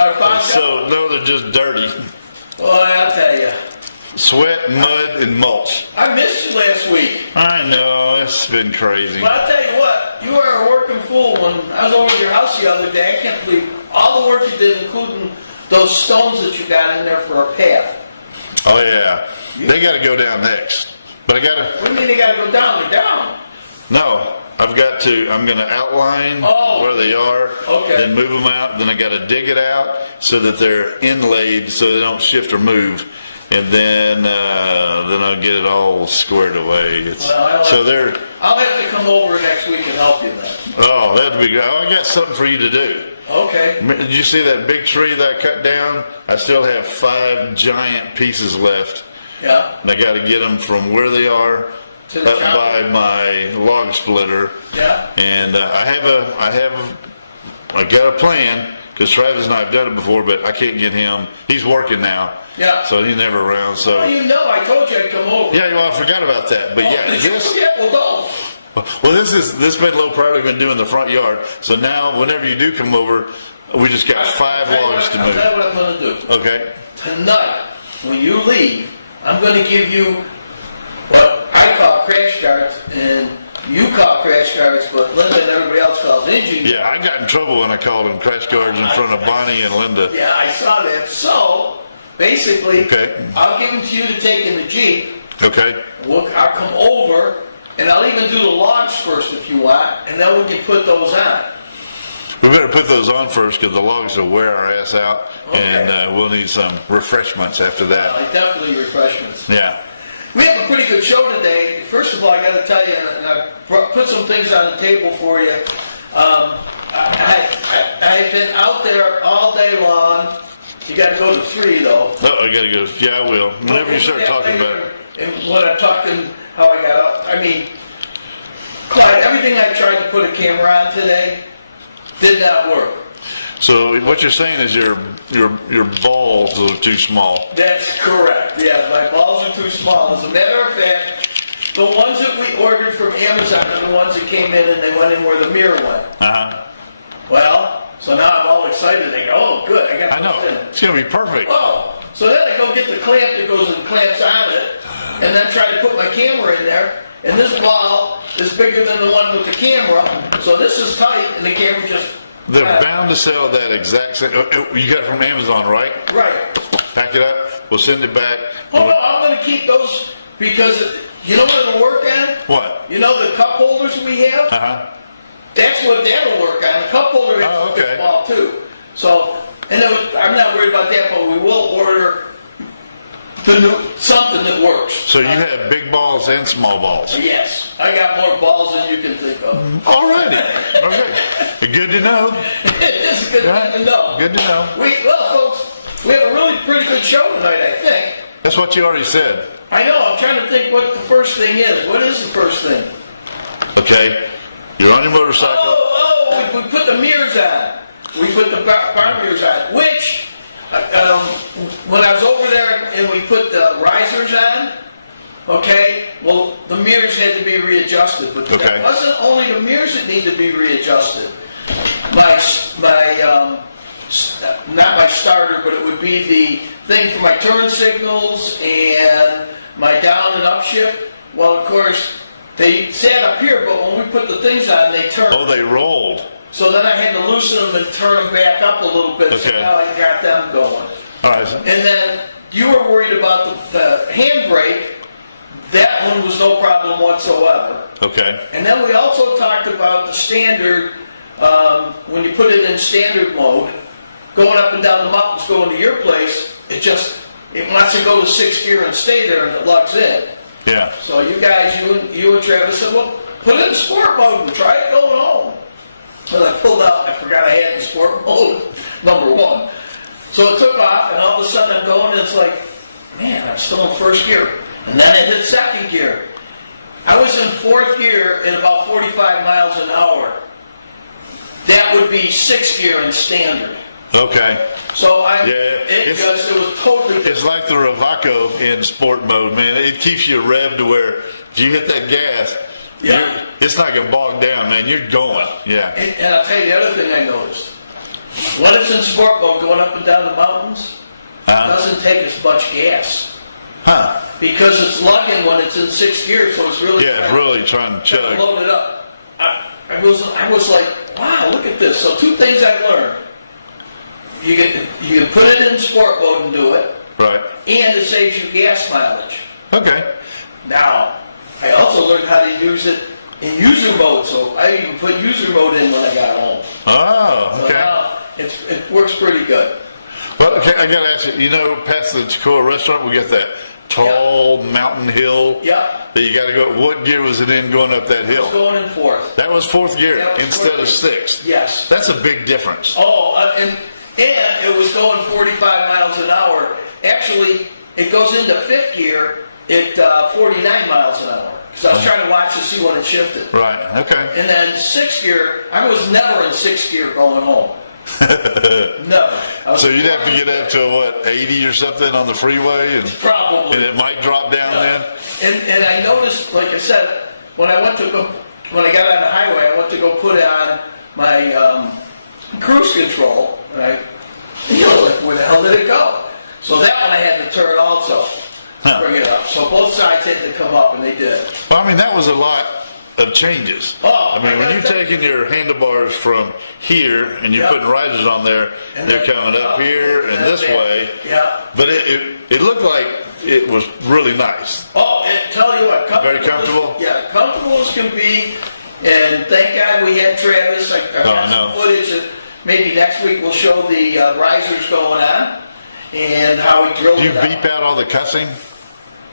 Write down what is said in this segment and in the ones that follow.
Our poncho? So, no, they're just dirty. Well, I'll tell you. Sweat, mud, and mulch. I missed you last week. I know, it's been crazy. But I'll tell you what, you were a working fool. When I was over at your house the other day, I can't believe all the work you did, including those stones that you got in there for a path. Oh, yeah. They got to go down next. But I got to... What do you mean they got to go down? They're down. No, I'm going to outline where they are, then move them out, then I got to dig it out so that they're inlaid so they don't shift or move. And then I'll get it all squared away. I'll have to come over next week and help you then. Oh, that'd be good. Oh, I got something for you to do. Okay. Did you see that big tree that I cut down? I still have 5 giant pieces left. Yeah. And I got to get them from where they are to the up by my log splitter. Yeah. And I got a plan because Travis and I have done it before, but I can't get him. He's working now. Yeah. So he's never around. So. Well, you know, I told you I'd come over. Yeah, well, I forgot about that. But Did you forget? Well, don't. Well, this has been low priority. We've been doing the front yard. So now, whenever you do come over, we just got 5 logs to move. That's what I'm going to do. Okay. Tonight, when you leave, I'm going to give you what I call crash cards, and you call crash cards, but Linda and everybody else calls engine. Yeah, I got in trouble when I called them crash cards in front of Bonnie and Linda. Yeah, I saw that. So, basically, Okay. I'll give them to you to take in the Jeep. Okay. I'll come over, and I'll even do the logs first if you want, and then we can put those on. We better put those on first because the logs will wear our ass out, Okay. and we'll need some refreshments after that. Definitely refreshments. Yeah. We have a pretty good show today. First of all, I got to tell you, and I put some things on the table for you. I've been out there all day long. You got to go to 3, though. Oh, I got to go. Yeah, I will. Whenever you start talking about it. And when I'm talking, how I got out, I mean, Clyde, everything I tried to put a camera on today did not work. So what you're saying is your balls are too small. That's correct. Yeah, my balls are too small. As a matter of fact, the ones that we ordered from Amazon are the ones that came in and they went in where the mirror went. Uh-huh. Well, so now I'm all excited. They go, oh, good. I know. It's going to be perfect. Oh, so then I go get the clamp that goes and clamps on it, and then try to put my camera in there. And this ball is bigger than the one with the camera, so this is tight, and the camera just... They're bound to sell that exact same. You got it from Amazon, right? Right. Pack it up. We'll send it back. Oh, no, I'm going to keep those because you know what it'll work on? What? You know the cup holders we have? Uh-huh. That's what that'll work on. The cup holder has a big ball, too. So, and then I'm not worried about that, but we will order something that works. So you have big balls and small balls? Yes. I got more balls than you can think of. All righty. Okay. Good to know. It's good to know. Good to know. Well, folks, we have a really pretty good show tonight, I think. That's what you already said. I know. I'm trying to think what the first thing is. What is the first thing? Okay. You're on your motorcycle. We put the mirrors on. We put the bar mirrors on, which... when I was over there and we put the risers on, okay, well, the mirrors had to be readjusted. But it wasn't only the mirrors that need to be readjusted. Not my starter, but it would be the thing for my turn signals and my down and up shift. Well, of course, they sat up here, but when we put the things on, they turned. Oh, they rolled. So then I had to loosen them and turn them back up a little bit. Okay. So now I got them going. All right. And then you were worried about the handbrake. That one was no problem whatsoever. Okay. And then we also talked about the standard, when you put it in standard mode, going up and down the mountains, going to your place, it wants to go to 6th gear and stay there and it lugs in. Yeah. So you guys, you and Travis said, well, put it in sport mode and try it going home. But I pulled out, I forgot I had it in sport mode, number 1. So it took off, and all of a sudden I'm going, and it's like, man, I'm still in 1st gear. And then it hit 2nd gear. I was in 4th gear at about 45 miles an hour. That would be 6th gear in standard. Okay. So it was totally different. It's like the Ravaco in sport mode, man. It keeps you revved to where if you hit that gas, it's not going to bog down, man. You're going. Yeah. And I'll tell you the other thing I noticed. When it's in sport mode, going up and down the mountains, it doesn't take as much gas. Huh. Because it's lugging when it's in 6th gear, so it's really really trying to chug. load it up. I was like, wow, look at this. So 2 things I learned. You can put it in sport mode and do it. Right. And it saves you gas mileage. Okay. Now, I also learned how to use it in user mode, so I even put user mode in when I got home. Oh, okay. So it works pretty good. Well, okay, I got to ask you, past the Toccoa restaurant, we got that tall mountain hill that you got to go. What gear was it in going up that hill? It was going in 4th. That was 4th gear instead of 6th. Yes. That's a big difference. Oh, and it was going 45 miles an hour. Actually, it goes into 5th gear at 49 miles an hour. So I was trying to watch to see when it shifted. Right, okay. And then 6th gear, I was never in 6th gear going home. No. So you'd have to get up to, 80 or something on the freeway? Probably. And it might drop down then? And I noticed, like I said, when I got on the highway, I went to go put on my cruise control, right? Where the hell did it go? So that one I had to turn also. Bring it up. So both sides had to come up, and they did. Well, that was a lot of changes. Oh, when you're taking your handlebars from here and you're putting risers on there, and they're coming up here and this way. Yeah. But it looked like it was really nice. Oh, and tell you what, very comfortable. Yeah, comfortable as can be. And thank God we had Travis. I got some footage that maybe next week we'll show the risers going on and how he drilled. Do you beep out all the cussing?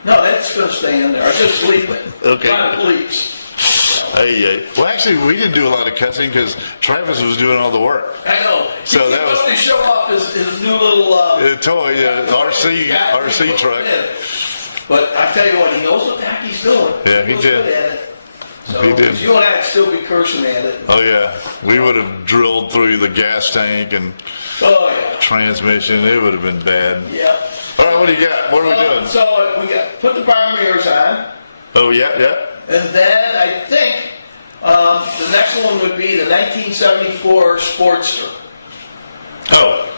No, that's going to stay in there. I was just sleeping. Okay. It leaks. Hey. Well, actually, we didn't do a lot of cussing because Travis was doing all the work. I know. So that was to show off his new little toy, RC truck. But I tell you what, he knows what the heck he's doing. Yeah, he did. So he did. You and I would still be cursing at it. Oh yeah, we would have drilled through the gas tank and transmission. It would have been bad. Yeah. All right, what do you got? What are we doing? So we got put the bar mirrors on. Oh yeah. And then I think the next one would be the 1974 Sportster. Oh.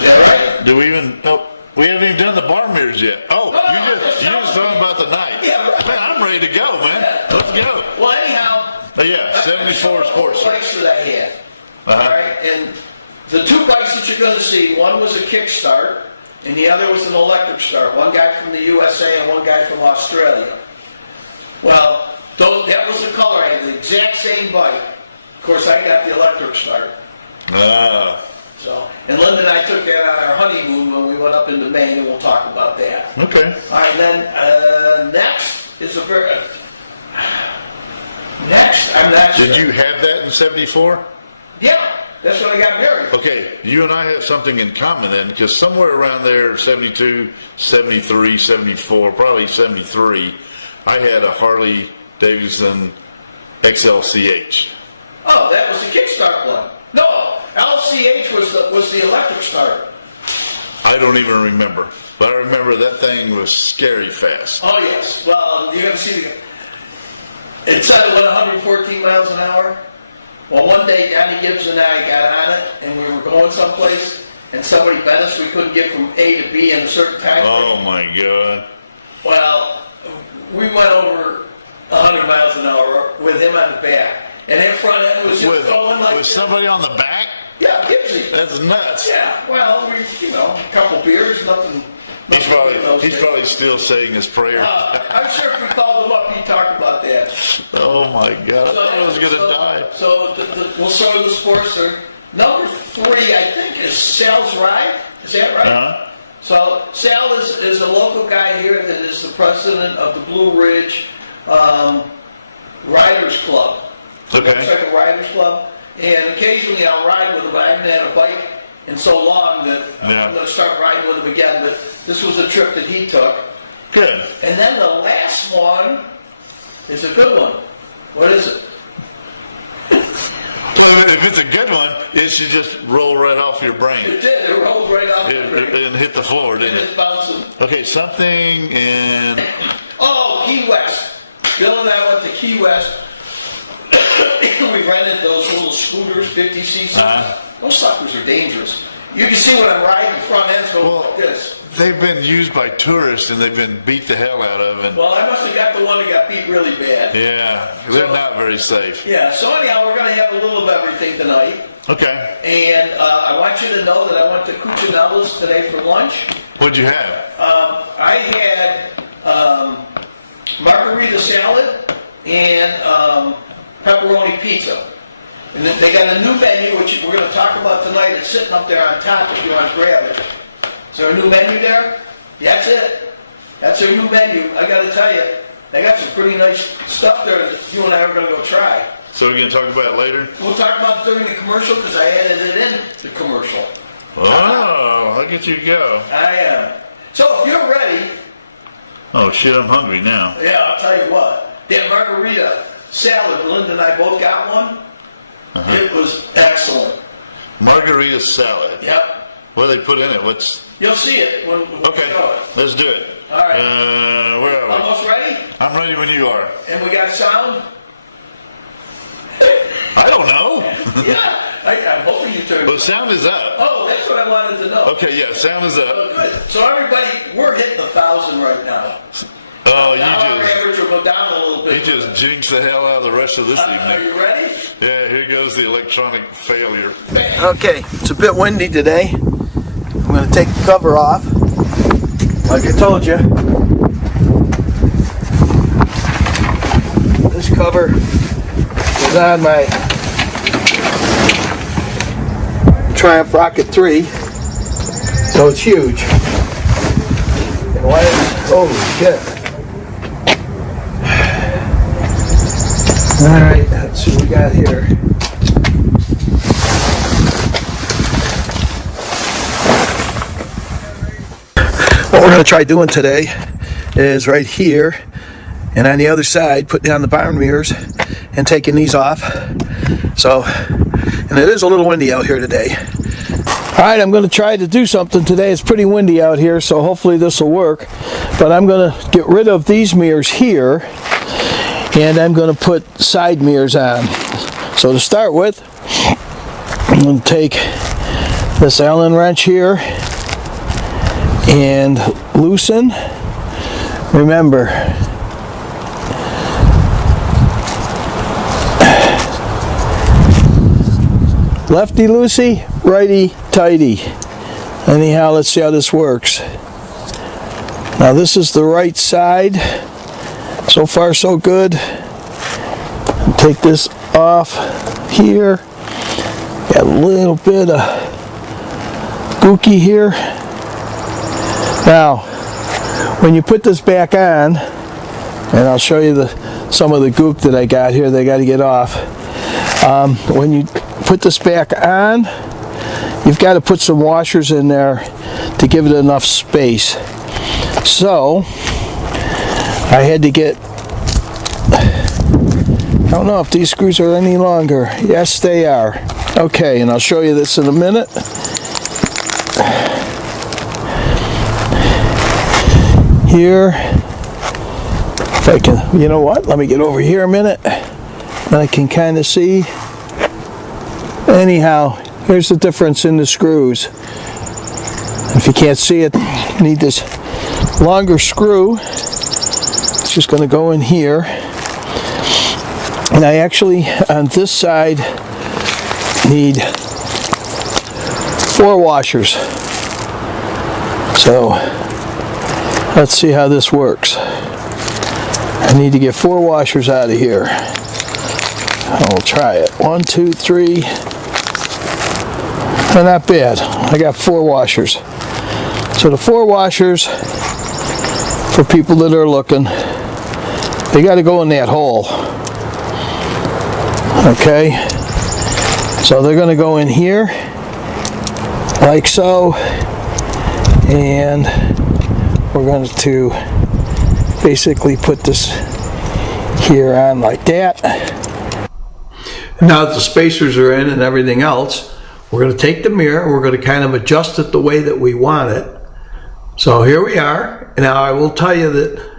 Yeah, right? Do we even? Oh, we haven't even done the bar mirrors yet. Oh, you just talking about the night. Yeah, right. Man, I'm ready to go, man. Yeah. Let's go. Well, anyhow. 74 Sportster. Bikes that I had. All right, and the 2 bikes that you're going to see, one was a kickstart, and the other was an electric start. One guy from the USA and one guy from Australia. Well, that was the color. I had the exact same bike. Of course, I got the electric start. So, and Linda and I took that on our honeymoon when we went up into Maine, and we'll talk about that. Okay. All right, then next is I'm not sure. Did you have that in 74? Yeah, that's when I got married. Okay, you and I have something in common then, because somewhere around there, 72, 73, 74, probably 73, I had a Harley Davidson XLCH. Oh, that was the kickstart one. No, LCH was the electric start. I don't even remember, but I remember that thing was scary fast. Oh yes. Well, you got to see it said it went 114 miles an hour. Well, one day Donnie Gibbs and I got on it, and we were going someplace, and somebody bet us we couldn't get from A to B in a certain time. Oh my God. Well, we went over 100 miles an hour with him on the back. And that front end was just going like with somebody on the back? Yeah, Gibbsy. That's nuts. Yeah, well, a couple beers, nothing. He's probably still saying his prayer. I'm sure if we called him up, he'd talk about that. Oh my God, I thought I was going to die. So we'll start with the Sportster. Number 3, I think, is Sal's Ride. Is that right? Uh-huh. So Sal is a local guy here that is the president of the Blue Ridge Riders Club. Okay. It's like a Riders Club. And occasionally I'll ride with him, but I haven't had a bike in so long that I'm going to start riding with him again. But this was a trip that he took. Good. And then the last one is a good one. What is it? If it's a good one, it should just roll right off your brain. It did. It rolled right off your brain. And hit the floor, didn't It's bouncing. Okay, something in... Oh, Key West. Bill and I went to Key West. We rented those little scooters, 50cc. Those suckers are dangerous. You can see when I'm riding, front ends go like this. They've been used by tourists and they've been beat the hell out of. And well, I must have got the one that got beat really bad. yeah, they're not very safe. Yeah, so anyhow, we're going to have a little of everything tonight. Okay. And I want you to know that I went to Cucinalla's today for lunch. What'd you have? I had margarita salad and pepperoni pizza. And then they got a new menu, which we're going to talk about tonight. It's sitting up there on top if you want to grab it. Is there a new menu there? That's it. That's their new menu. I got to tell you, they got some pretty nice stuff there that you and I are going to go try. So we're going to talk about it later? We'll talk about it during the commercial because I added it in the commercial. Oh, look at you go. I am. So if you're ready. Oh, shit, I'm hungry now. Yeah, I'll tell you what. That margarita salad, Linda and I both got one. It was excellent. Margarita salad. Yep. What do they put in it? You'll see it when okay, we go it. Let's do it. All right. Where are we? Almost ready? I'm ready when you are. And we got sound? I don't know. Yeah. I'm hoping you turned. Well, sound is up. Oh, that's what I wanted to know. Okay, yeah, sound is up. Oh, good. So everybody, we're hitting 1,000 right now. Oh, you now our average will go down a little bit. You just jinxed the hell out of the rest of this evening. Are you ready? Yeah, here goes the electronic failure. Okay, it's a bit windy today. I'm going to take the cover off. Like I told you, this cover is on my Triumph Rocket 3, so it's huge. And why is, oh shit. Alright, let's see what we got here. What we're going to try doing today is right here and on the other side putting down the barn mirrors and taking these off. So, and it is a little windy out here today. Alright, I'm going to try to do something today. It's pretty windy out here, so hopefully this will work. But I'm going to get rid of these mirrors here and I'm going to put side mirrors on. So to start with, I'm going to take this Allen wrench here and loosen. Remember, lefty loosey, righty tighty. Anyhow, let's see how this works. Now this is the right side. So far so good. Take this off here. Got a little bit of gooky here. Now, when you put this back on, and I'll show you some of the gook that I got here that I got to get off. When you put this back on, you've got to put some washers in there to give it enough space. So, I had to get, I don't know if these screws are any longer. Yes, they are. Okay, and I'll show you this in a minute. Here, if I can, you know what, let me get over here a minute, and I can kind of see. Anyhow, here's the difference in the screws. If you can't see it, you need this longer screw. It's just going to go in here. And I actually, on this side, need 4 washers. So, let's see how this works. I need to get 4 washers out of here. I'll try it. 1, 2, 3. Not bad. I got 4 washers. So the 4 washers, for people that are looking, they got to go in that hole. Okay. So they're going to go in here, like so, and we're going to basically put this here on like that. Now that the spacers are in and everything else, we're going to take the mirror and we're going to kind of adjust it the way that we want it. So here we are. Now I will tell you that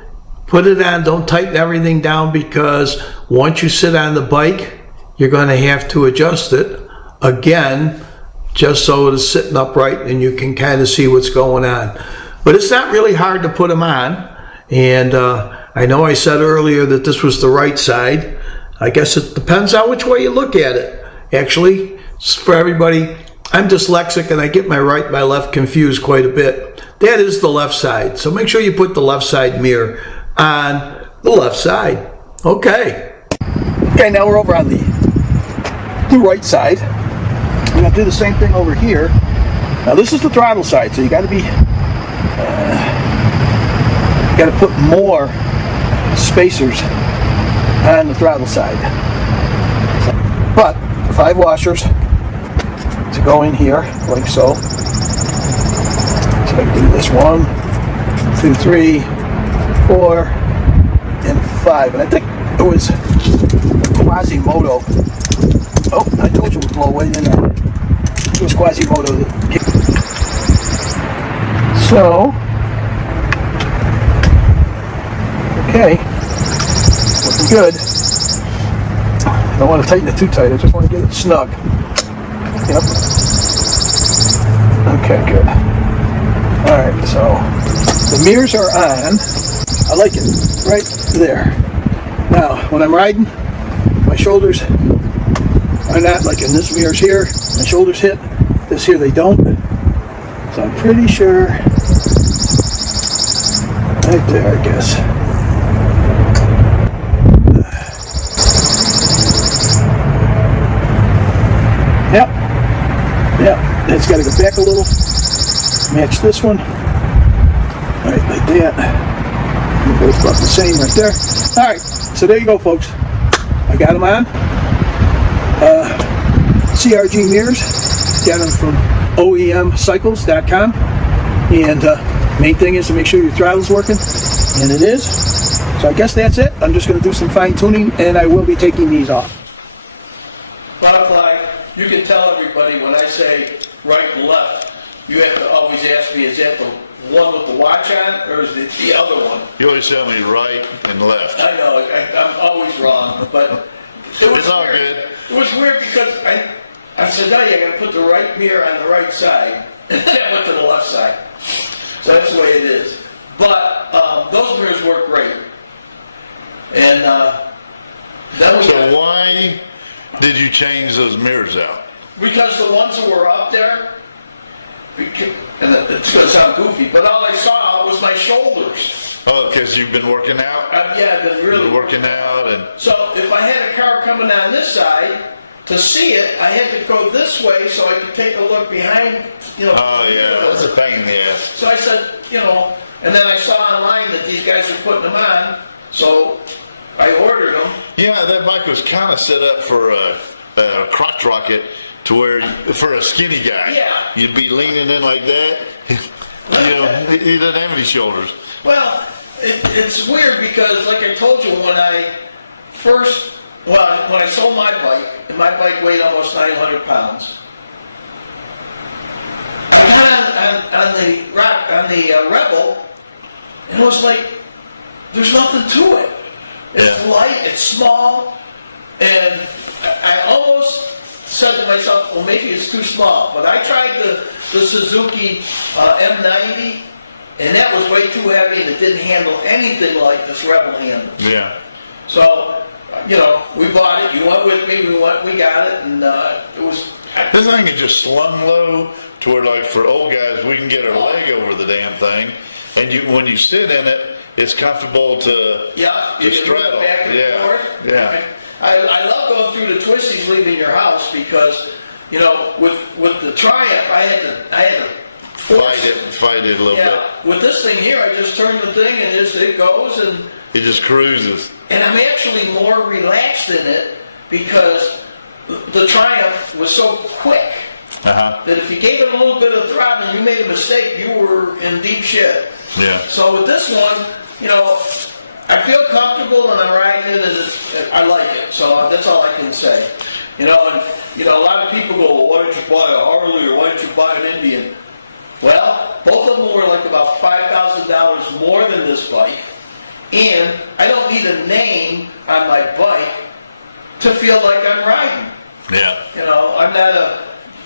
put it on, don't tighten everything down, because once you sit on the bike, you're going to have to adjust it again, just so it is sitting upright and you can kind of see what's going on. But it's not really hard to put them on. And I know I said earlier that this was the right side. I guess it depends on which way you look at it. Actually, for everybody, I'm dyslexic and I get my right and my left confused quite a bit. That is the left side. So make sure you put the left side mirror on the left side. Okay. Okay, now we're over on the right side. We're going to do the same thing over here. Now this is the throttle side, so you got to be, got to put more spacers on the throttle side. But 5 washers to go in here, like so. So I can do this 1, 2, 3, 4, and 5. And I think it was Quasimodo. Oh, I told you it would blow away, didn't I? It was Quasimodo that kicked. So, okay, looking good. I don't want to tighten it too tight, I just want to get it snug. Yep. Okay, good. Alright, so the mirrors are on. I like it right there. Now, when I'm riding, my shoulders are not like in this mirror's here. My shoulders hit. This here they don't. So I'm pretty sure right there, I guess. Yep. Yep. It's got to go back a little. Match this one. Alright, like that. It goes about the same right there. Alright, so there you go, folks. I got them on. CRG mirrors. Got them from OEMcycles.com. And main thing is to make sure your throttle's working. And it is. So I guess that's it. I'm just going to do some fine tuning and I will be taking these off. Butterfly, you can tell everybody when I say right and left, you have to always ask me, is that the one with the watch on or is it the other one? You always tell me right and left. I know, I'm always wrong, but It's all weird. good. It was weird because I said, no, you got to put the right mirror on the right side, and then I went to the left side. So that's the way it is. But those mirrors work great. And So why did you change those mirrors out? because the ones that were up there, and it's going to sound goofy, but all I saw was my shoulders. Oh, because you've been working out? Yeah, I've been really working out. And So if I had a car coming on this side, to see it, I had to go this way so I could take a look behind, Oh, yeah, that's a pain in the ass. So I said, and then I saw online that these guys are putting them on, so I ordered them. Yeah, that bike was kind of set up for a crotch rocket to where, for a skinny guy. Yeah. You'd be leaning in like that. He doesn't have any shoulders. Well, it's weird because, like I told you, when I sold my bike weighed almost 900 pounds. I went on the Rebel, and it was like, there's nothing to it. It's light, it's small, and I almost said to myself, well, maybe it's too small. But I tried the Suzuki M90, and that was way too heavy, and it didn't handle anything like this Rebel handles. Yeah. So, we bought it. You went with me. We got it, and it was. This thing is just slung low to where, like, for old guys, we can get our leg over the damn thing, and when you sit in it, it's comfortable to You can straddle. move back and forth. Yeah. I love going through the twisties leaving your house because, with the Triumph, I had to Fight it a little bit. With this thing here, I just turn the thing and it goes and It just cruises. And I'm actually more relaxed in it because the Triumph was so quick that if you gave it a little bit of throttle and you made a mistake, you were in deep shit. Yeah. So with this one, I feel comfortable and I'm riding it and I like it. So that's all I can say. And a lot of people go, well, why don't you buy a Harley or why don't you buy an Indian? Well, both of them were like about $5,000 more than this bike. And I don't need a name on my bike to to feel like I'm riding. Yeah. You know,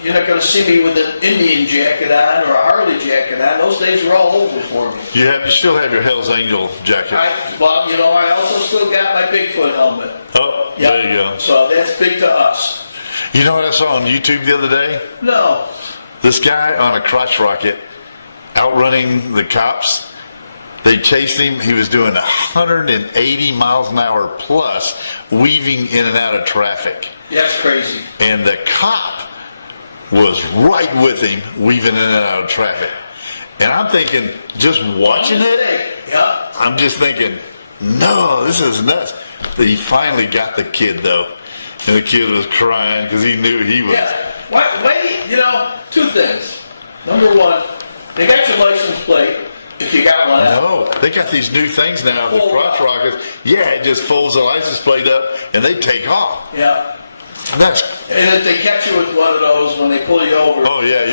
you're not going to see me with an Indian jacket on or a Harley jacket on. Those days are all over for me. You still have your Hell's Angel jacket. Well, you know, I also still got my Bigfoot helmet. Oh, there you go. So that's big to us. You know what I saw on YouTube the other day? No. This guy on a crotch rocket outrunning the cops. They chased him. He was doing 180 miles an hour plus, weaving in and out of traffic. That's crazy. And the cop was right with him, weaving in and out of traffic. And I'm thinking, just watching it, I'm just thinking, no, this is nuts. But he finally got the kid, though. And the kid was crying because he knew he was. Yeah. Why, you know, two things. Number one, they got your license plate if you got one out. No, they got these new things now, the crotch rockets. Yeah, it just folds the license plate up and they take off. Yeah. And if they catch you with one of those when they pull you over. Oh, yeah,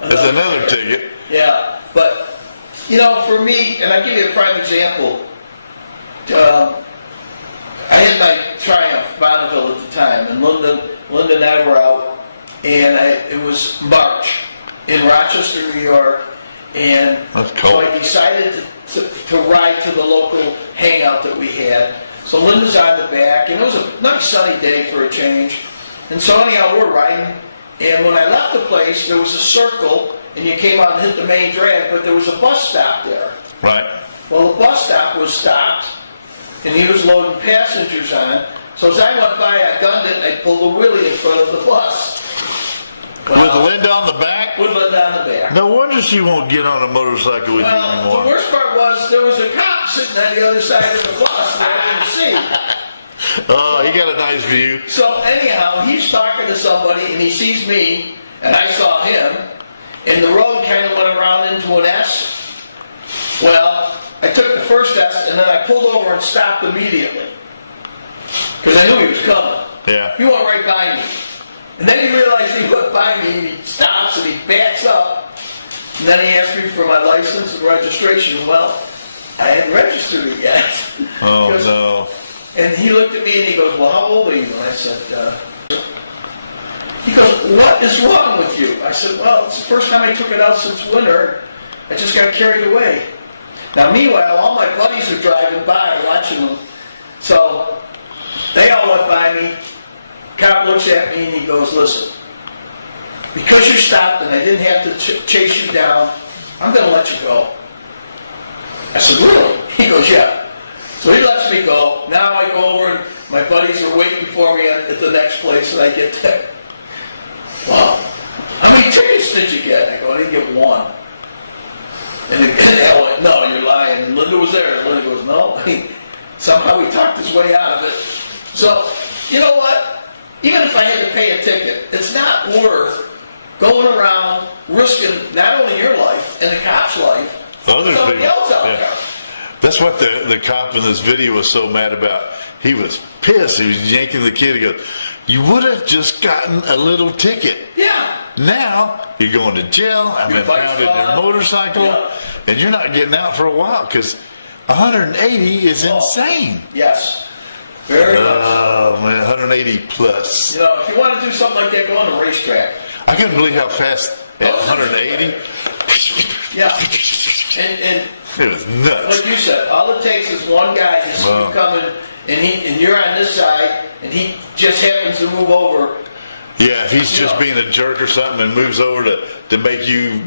that's another ticket. Yeah. But, you know, for me, and I'll give you a prime example. I had my Triumph Bonneville at the time, and Linda and I were out, and it was March in Rochester, New York, and so I decided to ride to the local hangout that we had. So Linda's on the back, and it was a nice sunny day for a change. And so anyhow, we're riding, and when I left the place, there was a circle, and you came out and hit the main drag, but there was a bus stop there. Right. Well, the bus stop was stopped, and he was loading passengers on. So as I went by, I gunned it, and I pulled a wheelie in front of the bus. With Linda on the back? With Linda on the back. No wonder she won't get on a motorcycle with you anymore. The worst part was there was a cop sitting on the other side of the bus that I didn't see. Oh, he got a nice view. So anyhow, he's talking to somebody, and he sees me, and I saw him, and the road kind of went around into an S. Well, I took the first S, and then I pulled over and stopped immediately. Because I knew he was coming. Yeah. He went right by me. And then he realized he went by me, and he stops, and he backs up. And then he asked me for my license and registration. Well, I hadn't registered it yet. Oh, no. And he looked at me, and he goes, well, how old are you? And I said, he goes, what is wrong with you? I said, well, it's the first time I took it out since winter. I just got carried away. Now, meanwhile, all my buddies are driving by, watching them. So they all went by me. Cop looks at me and he goes, listen, because you stopped and I didn't have to chase you down, I'm going to let you go. I said, really? He goes, yeah. So he lets me go. Now I go over and my buddies are waiting for me at the next place and I get there. Well, how many tickets did you get? I go, I didn't get one. And the guy went, no, you're lying. And Linda was there. And Linda goes, no. Somehow he talked his way out of it. So, you know what? Even if I had to pay a ticket, it's not worth going around risking not only your life and the cop's life, but somebody else out there. That's what the cop in this video was so mad about. He was pissed. He was yanking the kid. He goes, you would have just gotten a little ticket. Yeah. Now you're going to jail. I'm impounded your motorcycle, and you're not getting out for a while because 180 is insane. Yes. Very much. Oh, man, 180 plus. You know, if you want to do something like that, go on the racetrack. I couldn't believe how fast at 180. Yeah. And it was nuts. like you said, all it takes is one guy to see you coming, and you're on this side, and he just happens to move over. Yeah, if he's just being a jerk or something and moves over to make you,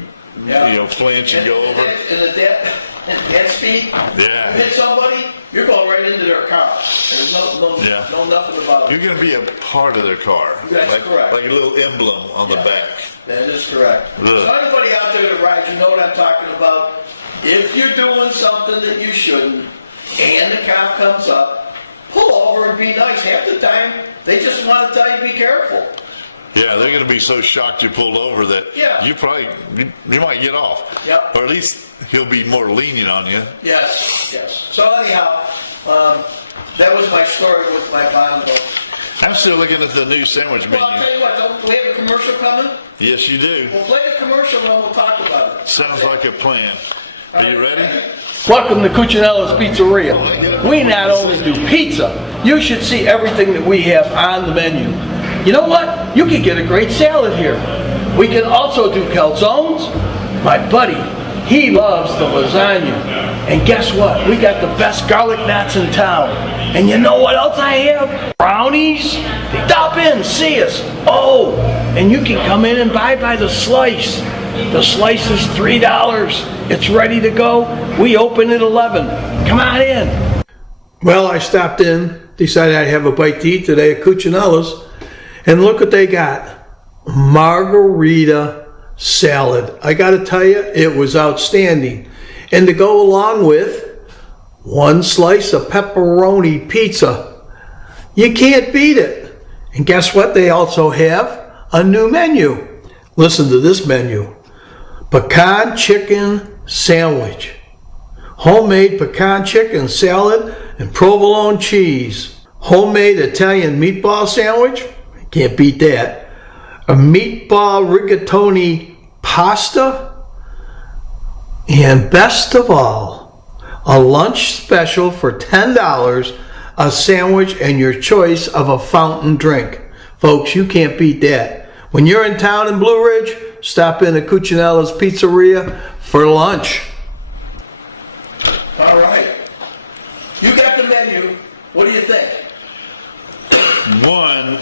flinch and go over. And at that speed, you hit somebody, you're going right into their car. There's no nothing about it. You're going to be a part of their car. That's correct. Like a little emblem on the back. That is correct. Ugh. So anybody out there that rides, you know what I'm talking about. If you're doing something that you shouldn't, and the cop comes up, pull over and be nice. Half the time, they just want to tell you be careful. Yeah, they're going to be so shocked you pulled over that you might get off. Yep. Or at least he'll be more lenient on you. Yes. So anyhow, that was my story with my Bonneville. I'm still looking at the new sandwich menu. Well, I'll tell you what, don't we have a commercial coming? Yes, you do. We'll play the commercial and we'll talk about it. Sounds like a plan. Are you ready? Welcome to Cucinella's Pizzeria. We not only do pizza, you should see everything that we have on the menu. You know what? You can get a great salad here. We can also do calzones. My buddy, he loves the lasagna. And guess what? We got the best garlic knots in town. And you know what else I have? Brownies. Stop in, see us. Oh, and you can come in and buy by the slice. The slice is $3. It's ready to go. We open at 11. Come on in. Well, I stopped in, decided I'd have a bite to eat today at Cucinella's, and look what they got. Margarita salad. I gotta tell you, it was outstanding. And to go along with one slice of pepperoni pizza. You can't beat it. And guess what? They also have a new menu. Listen to this menu. Pecan chicken sandwich. Homemade pecan chicken salad and provolone cheese. Homemade Italian meatball sandwich. Can't beat that. A meatball rigatoni pasta. And best of all, a lunch special for $10, a sandwich and your choice of a fountain drink. Folks, you can't beat that. When you're in town in Blue Ridge, stop in at Cucinella's Pizzeria for lunch. All right. You got the menu. What do you think? One,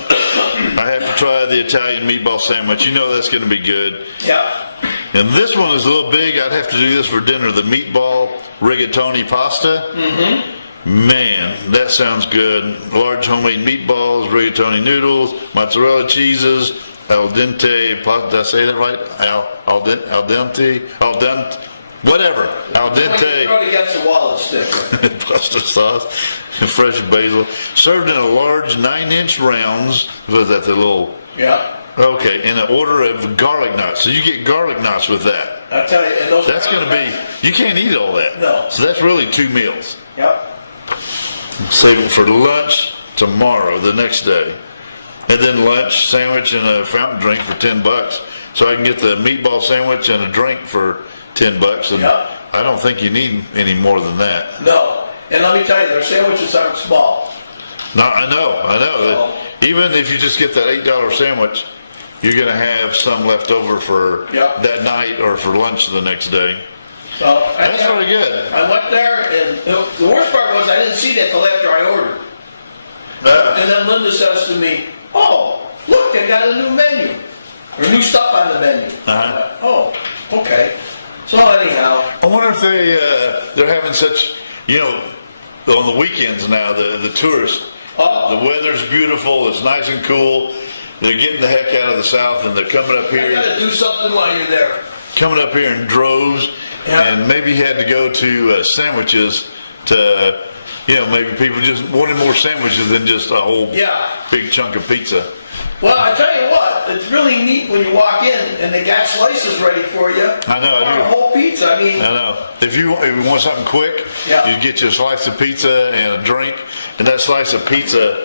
I have to try the Italian meatball sandwich. You know that's going to be good. Yeah. And this one is a little big. I'd have to do this for dinner. The meatball rigatoni pasta. Mm-hmm. Man, that sounds good. Large homemade meatballs, rigatoni noodles, mozzarella cheeses, al dente. Did I say that right? Al dente, whatever. Al dente. Throw it against the wall and stick. Pasta sauce and fresh basil. Served in a large 9-inch rounds. Was that the little? Yeah. Okay, in an order of garlic knots. So you get garlic knots with that. I tell you, and those that's going to be, you can't eat all that. No. So that's really 2 meals. Yep. Save it for lunch tomorrow, the next day. And then lunch, sandwich, and a fountain drink for $10. So I can get the meatball sandwich and a drink for $10. And yep. I don't think you need any more than that. No. And let me tell you, their sandwiches aren't small. No, I know. Even if you just get that $8 sandwich, you're going to have some left over for that night or for lunch the next day. So that's really good. I went there, and the worst part was I didn't see that till after I ordered. And then Linda says to me, "Oh, look, they got a new menu, or new stuff on the menu." Uh-huh. Oh, okay. So anyhow, I wonder if they're having such, on the weekends now, the tourists. The weather's beautiful. It's nice and cool. They're getting the heck out of the South, and they're coming up here. You got to do something while you're there. Coming up here in droves, and maybe had to go to sandwiches to, maybe people just wanted more sandwiches than just a whole big chunk of pizza. Well, I tell you what, it's really neat when you walk in and they got slices ready for you. I know. On a whole pizza. I know. If you want something quick, you get you a slice of pizza and a drink, and that slice of pizza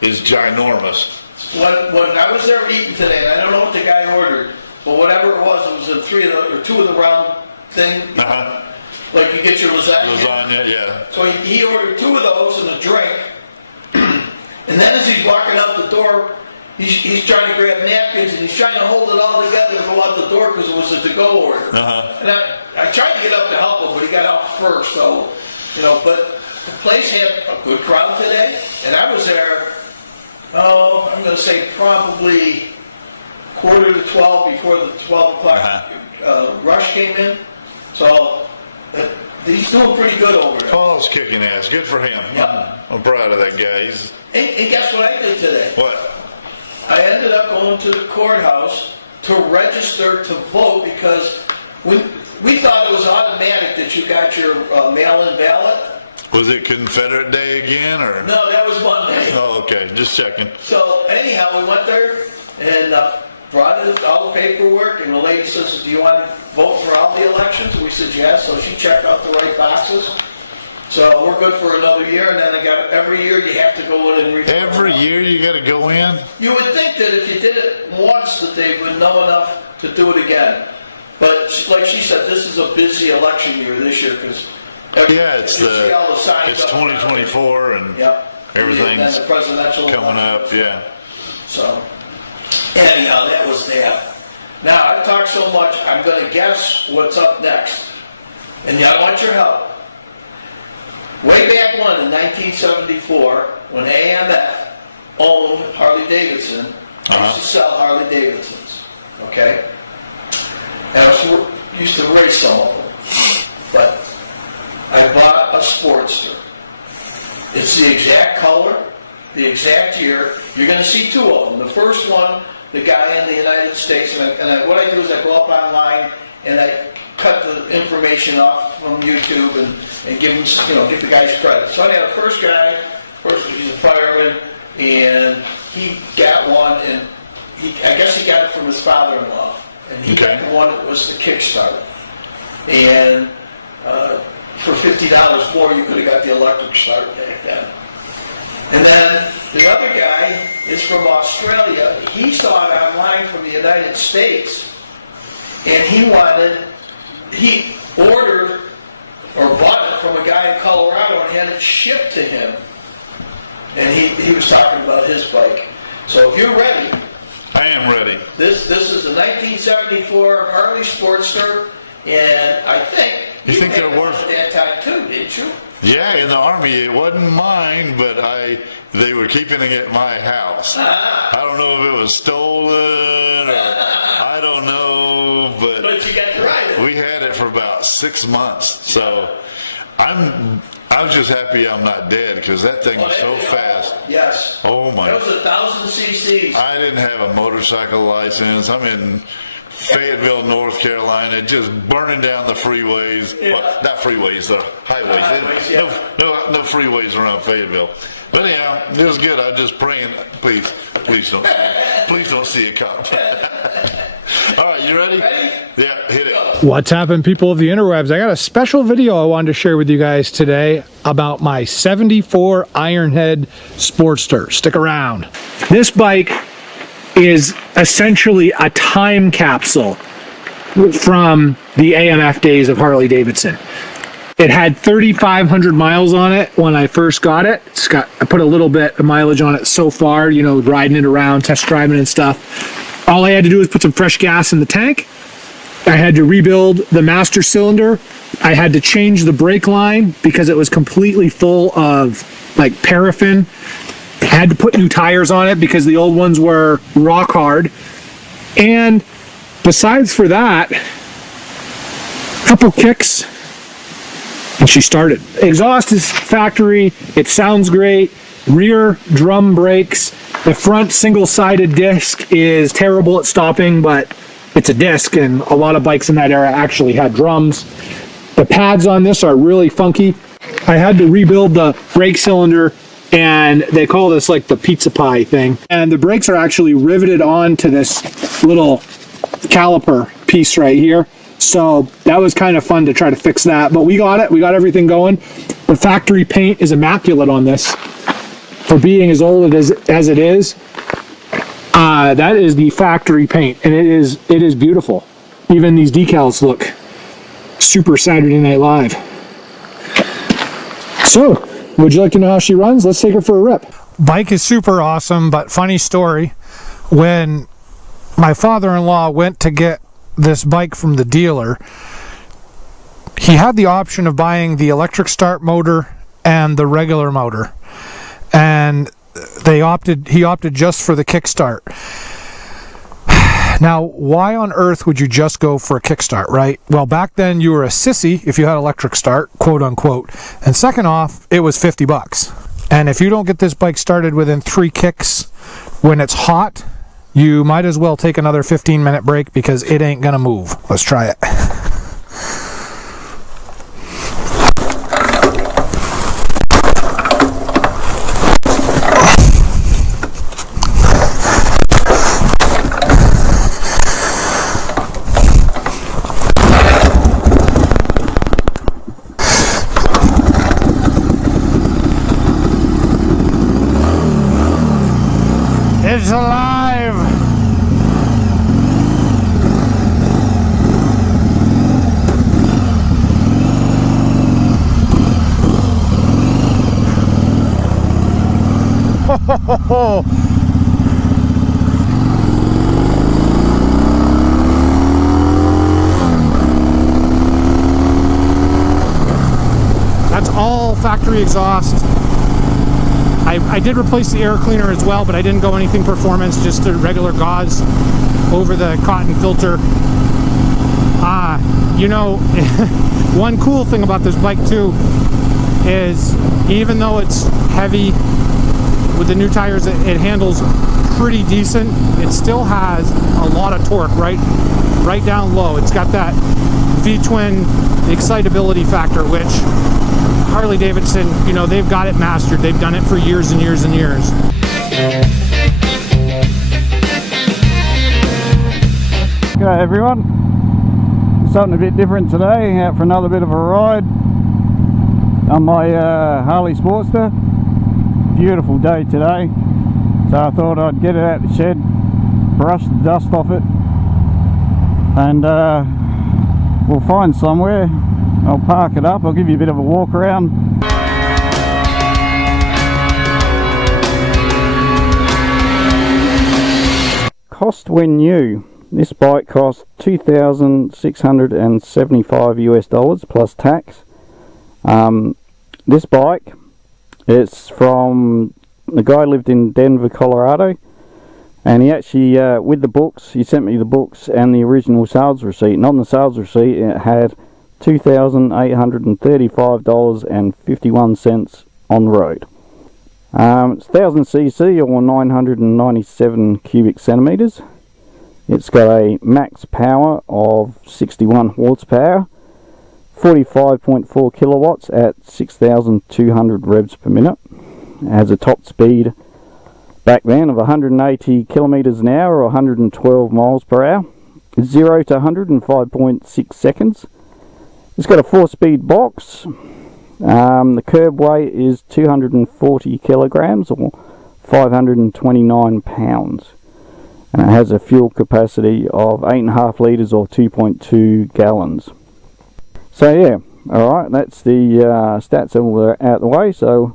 is ginormous. When I was there eating today, and I don't know what the guy ordered, but whatever it was a 2 of the round thing. Uh-huh. Like you get your lasagna. Lasagna, yeah. So he ordered 2 of those and a drink. And then as he's walking out the door, he's trying to grab napkins and he's trying to hold it all together to go out the door because it was a to-go order. Uh-huh. And I tried to get up to help him, but he got out first. So, but the place had a good crowd today, and I was there. I'm going to say probably 11:45 before the 12 o'clock rush came in. So he's doing pretty good over there. Paul's kicking ass. Good for him. Yeah. I'm proud of that guy. And guess what I did today? What? I ended up going to the courthouse to register to vote because we thought it was automatic that you got your mail-in ballot. Was it Confederate Day again, or? No, that was Monday. Oh, okay. Just checking. So anyhow, we went there and brought in all the paperwork, and the lady says, "Do you want to vote for all the elections?" We said yes. So she checked out the right boxes. So we're good for another year, and then every year you have to go in and read. Every year you got to go in? You would think that if you did it once, that they would know enough to do it again. But like she said, this is a busy election year this year because Yeah, it's you see all the signs it's up there. 2024 and Yep. everything's And then the presidential coming election. up. Yeah. So, anyhow, that was that. Now, I've talked so much, I'm going to guess what's up next. And yeah, I want your help. Way back when, in 1974, when AMF owned Harley Davidson, I used to sell Harley Davidsons, okay? And I used to race some of them. But I bought a Sportster. It's the exact color, the exact year. You're going to see two of them. The first one, the guy in the United States, what I do is I go up online and I cut the information off from YouTube and give him, give the guys credit. So I had a first guy, he's a fireman, and he got one, and I guess he got it from his father-in-law, and he got the one that was the Kickstart. And for $50 more, you could have got the electric start back then. And then the other guy is from Australia. He saw it online from the United States, and he ordered or bought it from a guy in Colorado and had it shipped to him. And he was talking about his bike. So if you're ready. I am ready. This is a 1974 Harley Sportster, and I think you think they're worth at that time too, didn't you? Yeah, in the Army, it wasn't mine, but they were keeping it at my house. I don't know if it was stolen or I don't know, but you got to ride it. We had it for about 6 months, so I was just happy I'm not dead because that thing was so fast. Yes. Oh my! That was 1,000 cc's. I didn't have a motorcycle license. I'm in Fayetteville, North Carolina, just burning down the freeways. Yeah. Well, not freeways, highways. Highways, yeah. No freeways around Fayetteville. But anyhow, it was good. I was just praying, please don't see a cop. All right, you ready? Yeah, hit it. What's happened, people of the interwebs? I got a special video I wanted to share with you guys today about my 74 Ironhead Sportster. Stick around. This bike is essentially a time capsule from the AMF days of Harley Davidson. It had 3,500 miles on it when I first got it. I put a little bit of mileage on it so far, riding it around, test driving and stuff. All I had to do was put some fresh gas in the tank. I had to rebuild the master cylinder. I had to change the brake line because it was completely full of paraffin. I had to put new tires on it because the old ones were rock hard. And besides for that, a couple kicks, and she started. Exhaust is factory. It sounds great. Rear drum brakes. The front single-sided disc is terrible at stopping, but it's a disc, and a lot of bikes in that era actually had drums. The pads on this are really funky. I had to rebuild the brake cylinder, and they call this like the pizza pie thing. And the brakes are actually riveted onto this little caliper piece right here. So that was kind of fun to try to fix that, but we got it. We got everything going. The factory paint is immaculate on this. For being as old as it is, that is the factory paint, and it is beautiful. Even these decals look super Saturday Night Live. So, would you like to know how she runs? Let's take her for a rip. Bike is super awesome, but funny story. When my father-in-law went to get this bike from the dealer, he had the option of buying the electric start motor and the regular motor, and he opted just for the kickstart. Now, why on earth would you just go for a kickstart, right? Well, back then you were a sissy if you had electric start, quote unquote. And second off, it was $50. And if you don't get this bike started within 3 kicks when it's hot, you might as well take another 15-minute break because it ain't gonna move. Let's try it. It's alive! That's all factory exhaust. I did replace the air cleaner as well, but I didn't go anything performance, just a regular gauze over the cotton filter. You know, one cool thing about this bike too is even though it's heavy with the new tires, it handles pretty decent. It still has a lot of torque right down low. It's got that V-twin excitability factor, which Harley Davidson, you know, they've got it mastered. They've done it for years and years and years. G'day everyone, something a bit different today, out for another bit of a ride on my Harley Sportster. Beautiful day today, so I thought I'd get it out the shed, brush the dust off it, and we'll find somewhere. I'll park it up, I'll give you a bit of a walk around. Cost when new. This bike cost $2,675 US plus tax. This bike, it's from the guy lived in Denver, Colorado, and he actually, with the books, he sent me the books and the original sales receipt, and on the sales receipt it had $2,835.51 on the road. It's 1000cc or 997 cubic centimeters. It's got a max power of 61 horsepower, 45.4 kilowatts at 6,200 revs per minute. It has a top speed back then of 180 kilometers an hour or 112 miles per hour. 0 to 100 in 5.6 seconds. It's got a 4-speed box. The curb weight is 240 kilograms or 529 pounds. And it has a fuel capacity of 8.5 litres or 2.2 gallons. So yeah, alright, that's the stats all out the way, so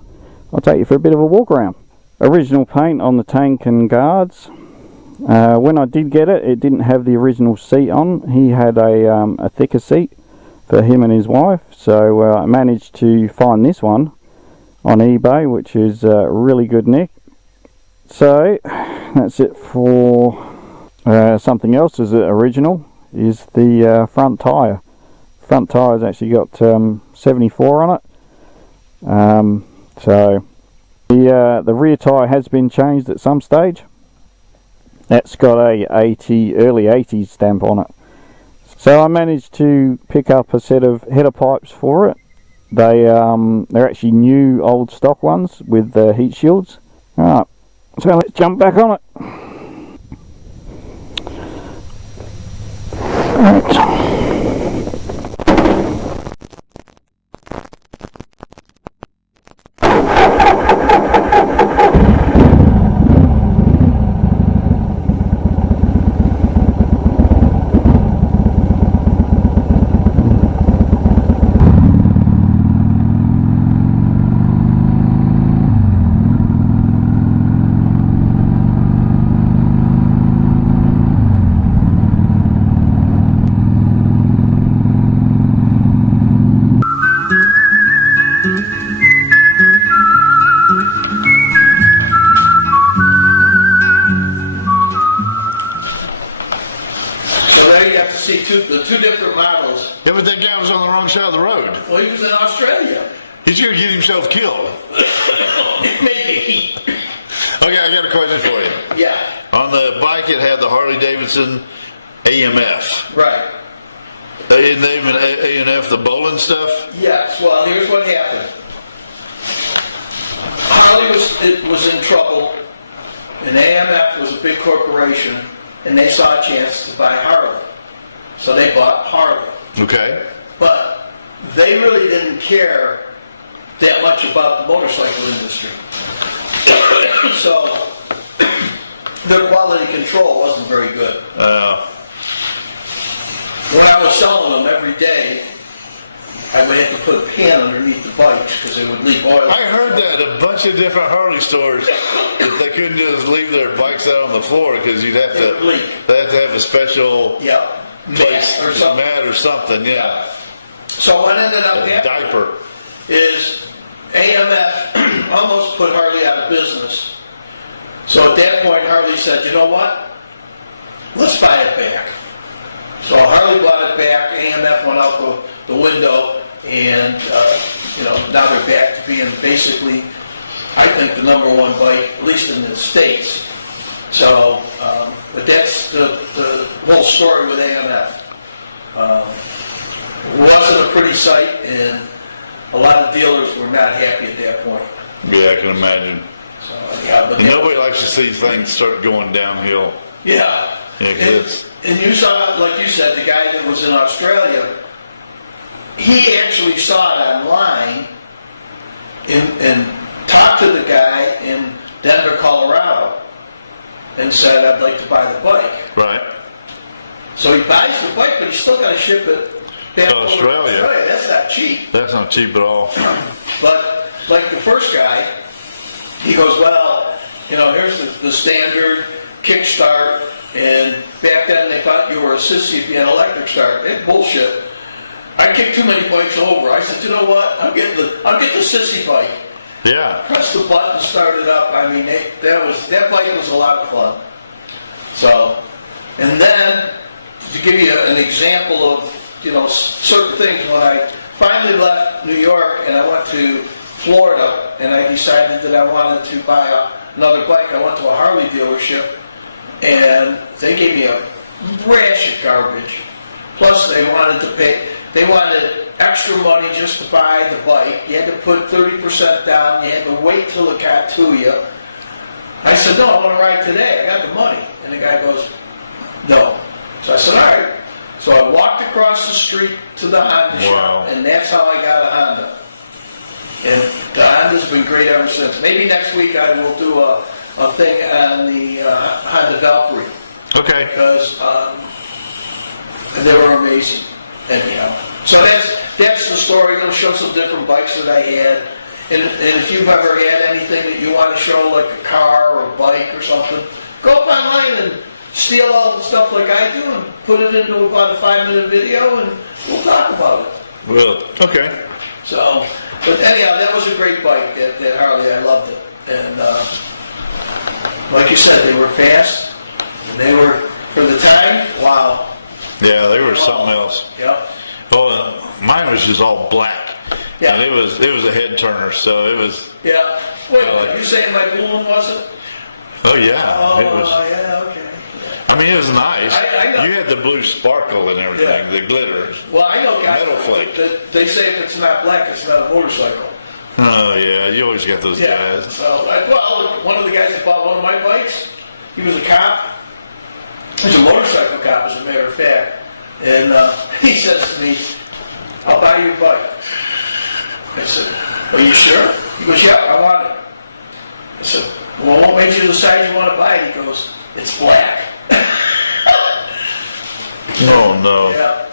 I'll take you for a bit of a walk around. Original paint on the tank and guards. When I did get it, it didn't have the original seat on. He had a thicker seat for him and his wife, so I managed to find this one on eBay, which is really good nick. So that's it for something else is original is the front tyre. Front tyre's actually got 74 on it. So the rear tyre has been changed at some stage. That's got a early 80s stamp on it. So I managed to pick up a set of header pipes for it. They're actually new old stock ones with heat shields. Alright, so let's jump back on it. Alright. The two different models. Yeah, but that guy was on the wrong side of the road. Well, he was in Australia. He's going to get himself killed. Maybe. Okay, I got a question for you. Yeah. On the bike, it had the Harley Davidson AMF. Right. They didn't even AMF the bowling stuff? Yes. Well, here's what happened. Harley was in trouble, and AMF was a big corporation, and they saw a chance to buy Harley. So they bought Harley. Okay. But they really didn't care that much about the motorcycle industry. So their quality control wasn't very good. When I was selling them every day, I might have to put a pan underneath the bikes because they would leak oil. I heard that a bunch of different Harley stores that they couldn't just leave their bikes out on the floor because you'd have They would to leak. have a special Yep. place Mat or something. mat or something. Yeah, So what ended up a happening diaper. is AMF almost put Harley out of business. So at that point, Harley said, you know what? Let's buy it back. So Harley bought it back, AMF went out the window, and now they're back to being basically, I think, the number one bike, at least in the States. So, but that's the whole story with AMF. It wasn't a pretty sight, and a lot of dealers were not happy at that point. Yeah, I can imagine. So, yeah, but And nobody likes to see things start going downhill. yeah. Yeah, 'cause it's- And you saw, like you said, the guy that was in Australia, he actually saw it online and talked to the guy in Denver, Colorado, and said, I'd like to buy the bike. Right. So he buys the bike, but he's still got to ship it back over to Australia. That's not cheap. That's not cheap at all. But like the first guy, he goes, well, here's the standard kickstart, and back then they thought you were a sissy if you had an electric start. It's bullshit. I kicked too many bikes over. I said, you know what? I'll get the sissy bike. Yeah. Press the button, start it up. I mean, that bike was a lot of fun. So, and then to give you an example of certain things, when I finally left New York and I went to Florida and I decided that I wanted to buy another bike, I went to a Harley dealership and they gave me a rash of garbage. Plus, they wanted extra money just to buy the bike. You had to put 30% down. You had to wait till it got to you. I said, no, I want to ride today. I got the money. And the guy goes, no. So I said, all right. So I walked across the street to the Honda shop, and that's how I got a Honda. And the Honda's been great ever since. Maybe next week I will do a thing on the Honda Valkyrie. Okay. Because they were amazing. Anyhow. So that's the story. I'm going to show some different bikes that I had. And if you've ever had anything that you want to show, like a car or a bike or something, go up online and steal all the stuff like I do and put it into about a 5-minute video and we'll talk about it. Well, okay. So, but anyhow, that was a great bike, that Harley. I loved it. And like you said, they were fast. And they were, for the time, wow. Yeah, they were something else. Yep. Well, mine was just all black. Yeah. And it was a head turner, so it was. Yeah. Wait, like you're saying my blue one wasn't? Oh yeah. Oh, It was. yeah, okay. I mean, it was nice. I know. You had the blue sparkle and everything, Yeah. the glitter. Well, I know guys Metal flake. that they say if it's not black, it's not a motorcycle. Oh yeah, you always got those Yeah. guys. So, one of the guys that bought one of my bikes, he was a cop. He's a motorcycle cop, as a matter of fact. And he says to me, I'll buy you a bike. I said, are you sure? He goes, yeah, I want it. I said, well, what made you decide you want to buy it? He goes, it's black. Oh no. Yeah.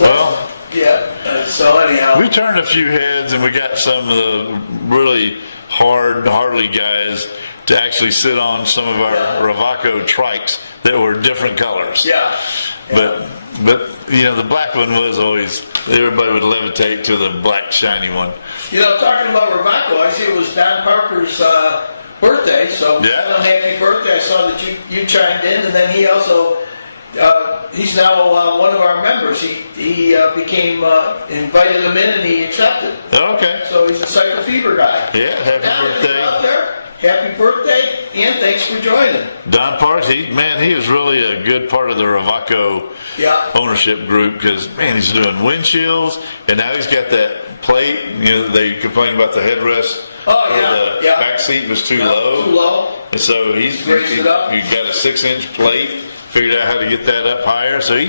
Well, yeah. So anyhow. we turned a few heads and we got some of the really hard Harley guys to actually sit on some of our Ravaco trikes that were different colors. Yeah. But the black one was always, everybody would levitate to the black shiny one. Talking about Ravaco, I see it was Don Parker's birthday, so Yeah. happy birthday. I saw that you chimed in, and then he also, he's now one of our members. He became, invited him in, and he accepted. Okay. So he's a Cycle Fever guy. Yeah, happy Don, if you're birthday. out there, happy birthday, and thanks for joining. Don Parks, he is really a good part of the Ravaco ownership group because, man, he's doing windshields, and now he's got that plate. They complained about the headrest. Oh, The back seat was too low. Too low. And so he's Raised it up. got a 6-inch plate, figured out how to get that up higher. So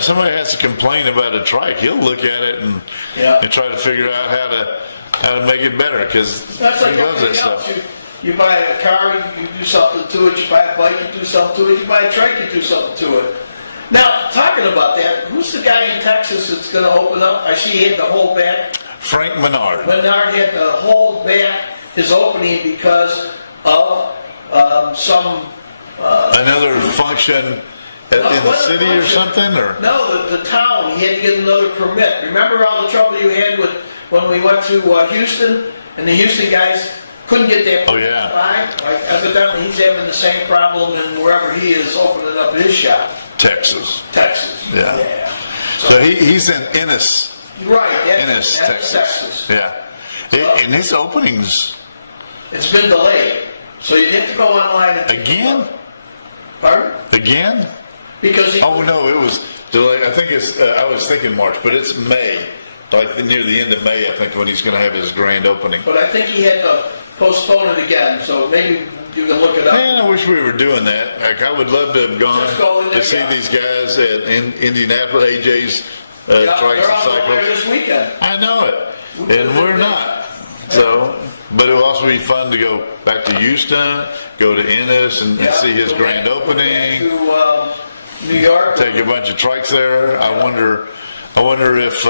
somebody has to complain about a trike, he'll look at it and try to figure out how to make it better because he That's like loves that everything else. stuff. You buy a car, you do something to it. You buy a bike, you do something to it. You buy a trike, you do something to it. Now, talking about that, who's the guy in Texas that's going to open up? I see he had to hold back. Frank Menard. Menard had to hold back his opening because of some... Another function in the city or something? Or? No, the town. He had to get another permit. Remember all the trouble you had with when we went to Houston, and the Houston guys couldn't get that Oh, yeah. Like, evidently, he's having the same problem in wherever he is opening up his shop. Texas. Yeah. So he's in Ennis. Right, Ennis, Texas. Yeah. And his openings... It's been delayed. So you have to go online and... Again? Pardon? Again? Because... Oh, no, it was delayed. I think it's... I was thinking March, but it's May. Like near the end of May, I think, when he's going to have his grand opening. But I think he had to postpone it again, so maybe you can look it up. Man, I wish we were doing that. Like, I would love to have gone to see these guys in Indianapolis, AJ's trikes and cycles. They're this weekend. I know it, and we're not. So, but it will also be fun to go back to Houston, go to Ennis, and see his grand opening. To New York. Take a bunch of trikes there. I wonder if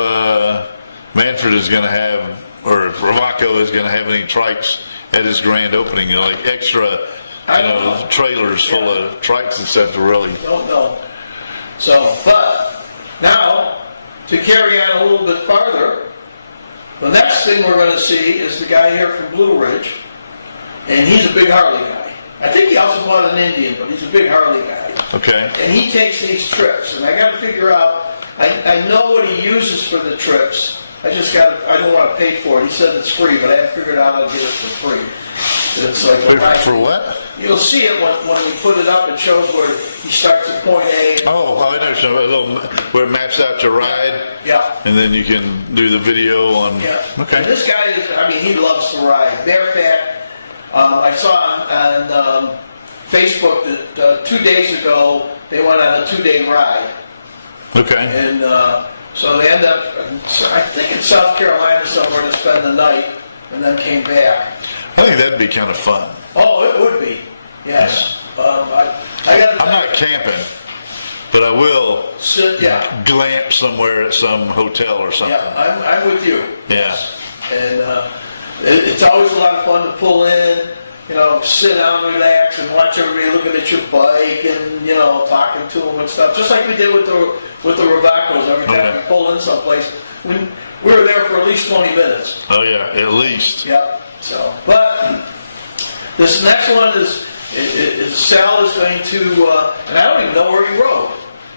Manfred is going to have, or if Ravaco is going to have any trikes at his grand opening, like extra, trailers full of trikes and stuff to really. Don't know. So, but now to carry on a little bit farther, the next thing we're going to see is the guy here from Blue Ridge, and he's a big Harley guy. I think he also bought an Indian, but he's a big Harley guy. Okay. And he takes these trips, and I got to figure out. I know what he uses for the trips. I don't want to pay for it. He said it's free, but I haven't figured out how to get it for free. It's like for what? You'll see it when we put it up. It shows where he starts at point A. Oh, I know. So a little where it maps out your ride. Yeah. And then you can do the video on. Yeah. Okay. And this guy he loves to ride. Matter of fact, I saw on Facebook that 2 days ago they went on a 2-day ride. Okay. And so they end up, I think in South Carolina somewhere, to spend the night, and then came back. I think that'd be kind of fun. Oh, it would be. Yes. I'm not camping, but I will sit. Yeah. Glamp somewhere at some hotel or something. Yeah, I'm with you. Yeah. And it's always a lot of fun to pull in. Sit down, relax, and watch everybody looking at your bike and, talking to them and stuff. Just like we did with the Ravacos every time we pull in someplace. We were there for at least 20 minutes. Oh, yeah, at least. Yep. So, but this next one is Sal is going to, and I don't even know where he rode.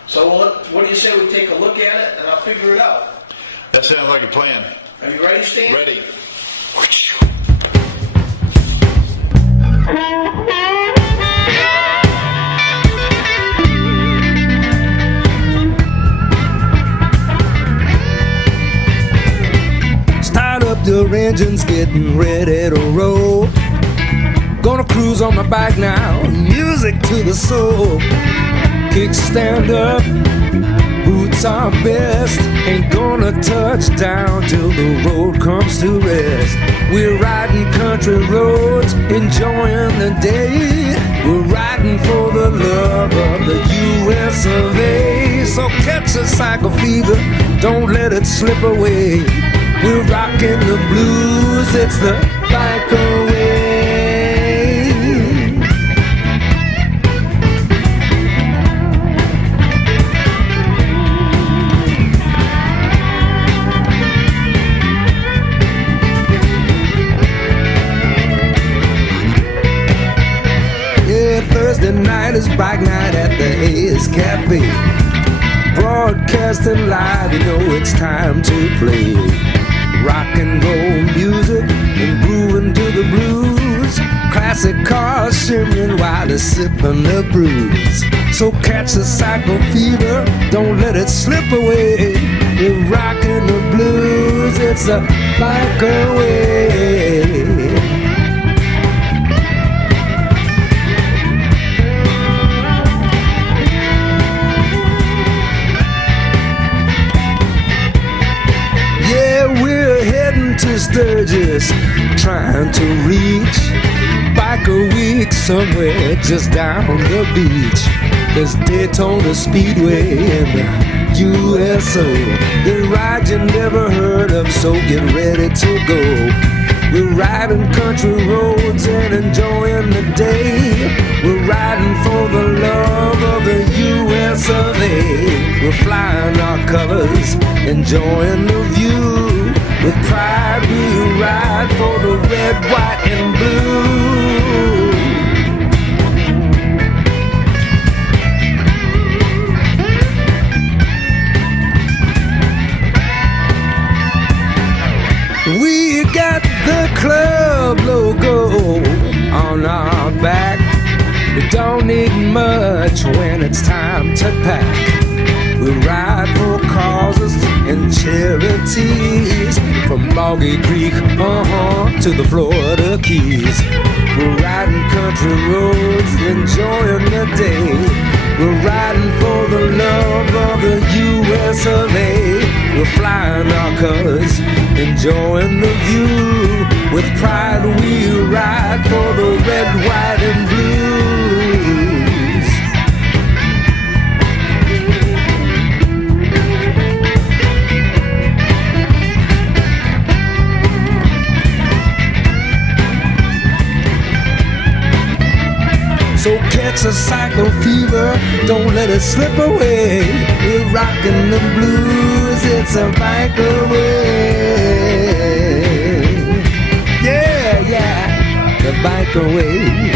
So what do you say we take a look at it, and I'll figure it out. That sounds like a plan. Are you ready, Stan? Ready. Start up the engines, getting ready to roll. Gonna cruise on my bike now, music to the soul. Kickstand up, boots are best. Ain't gonna touch down till the road comes to rest. We're riding country roads, enjoying the day. We're riding for the love of the U.S. of A. So catch a cycle fever, don't let it slip away. We're rocking the blues, it's the bike away. Thursday night is bike night at the A's Cafe. Broadcasting live, you know it's time to play. Rock and roll music and grooving to the blues. Classic cars shimmering while they're sipping the brews. So catch the cycle fever, don't let it slip away. We're rocking the blues, it's a bike away. We're heading to Sturgis, trying to reach biker week somewhere just down the beach. There's Daytona Speedway in the USO. The ride you never heard of, so get ready to go. We're riding country roads and enjoying the day. We're riding for the love of the US of A. We're flying our colors, enjoying the view. With pride we ride for the red, white, and blue. We got the club logo on our back. We don't need much when it's time to pack. We ride for causes and charities, from Boggy Creek, to the Florida Keys. We're riding country roads, enjoying the day. We're riding for the love of the US of A. We're flying our colors, enjoying the view. With pride we ride for the red, white, and blues. So catch a cycle fever, don't let it slip away. We're rocking the blues, it's a bike away. Yeah, yeah, the bike away.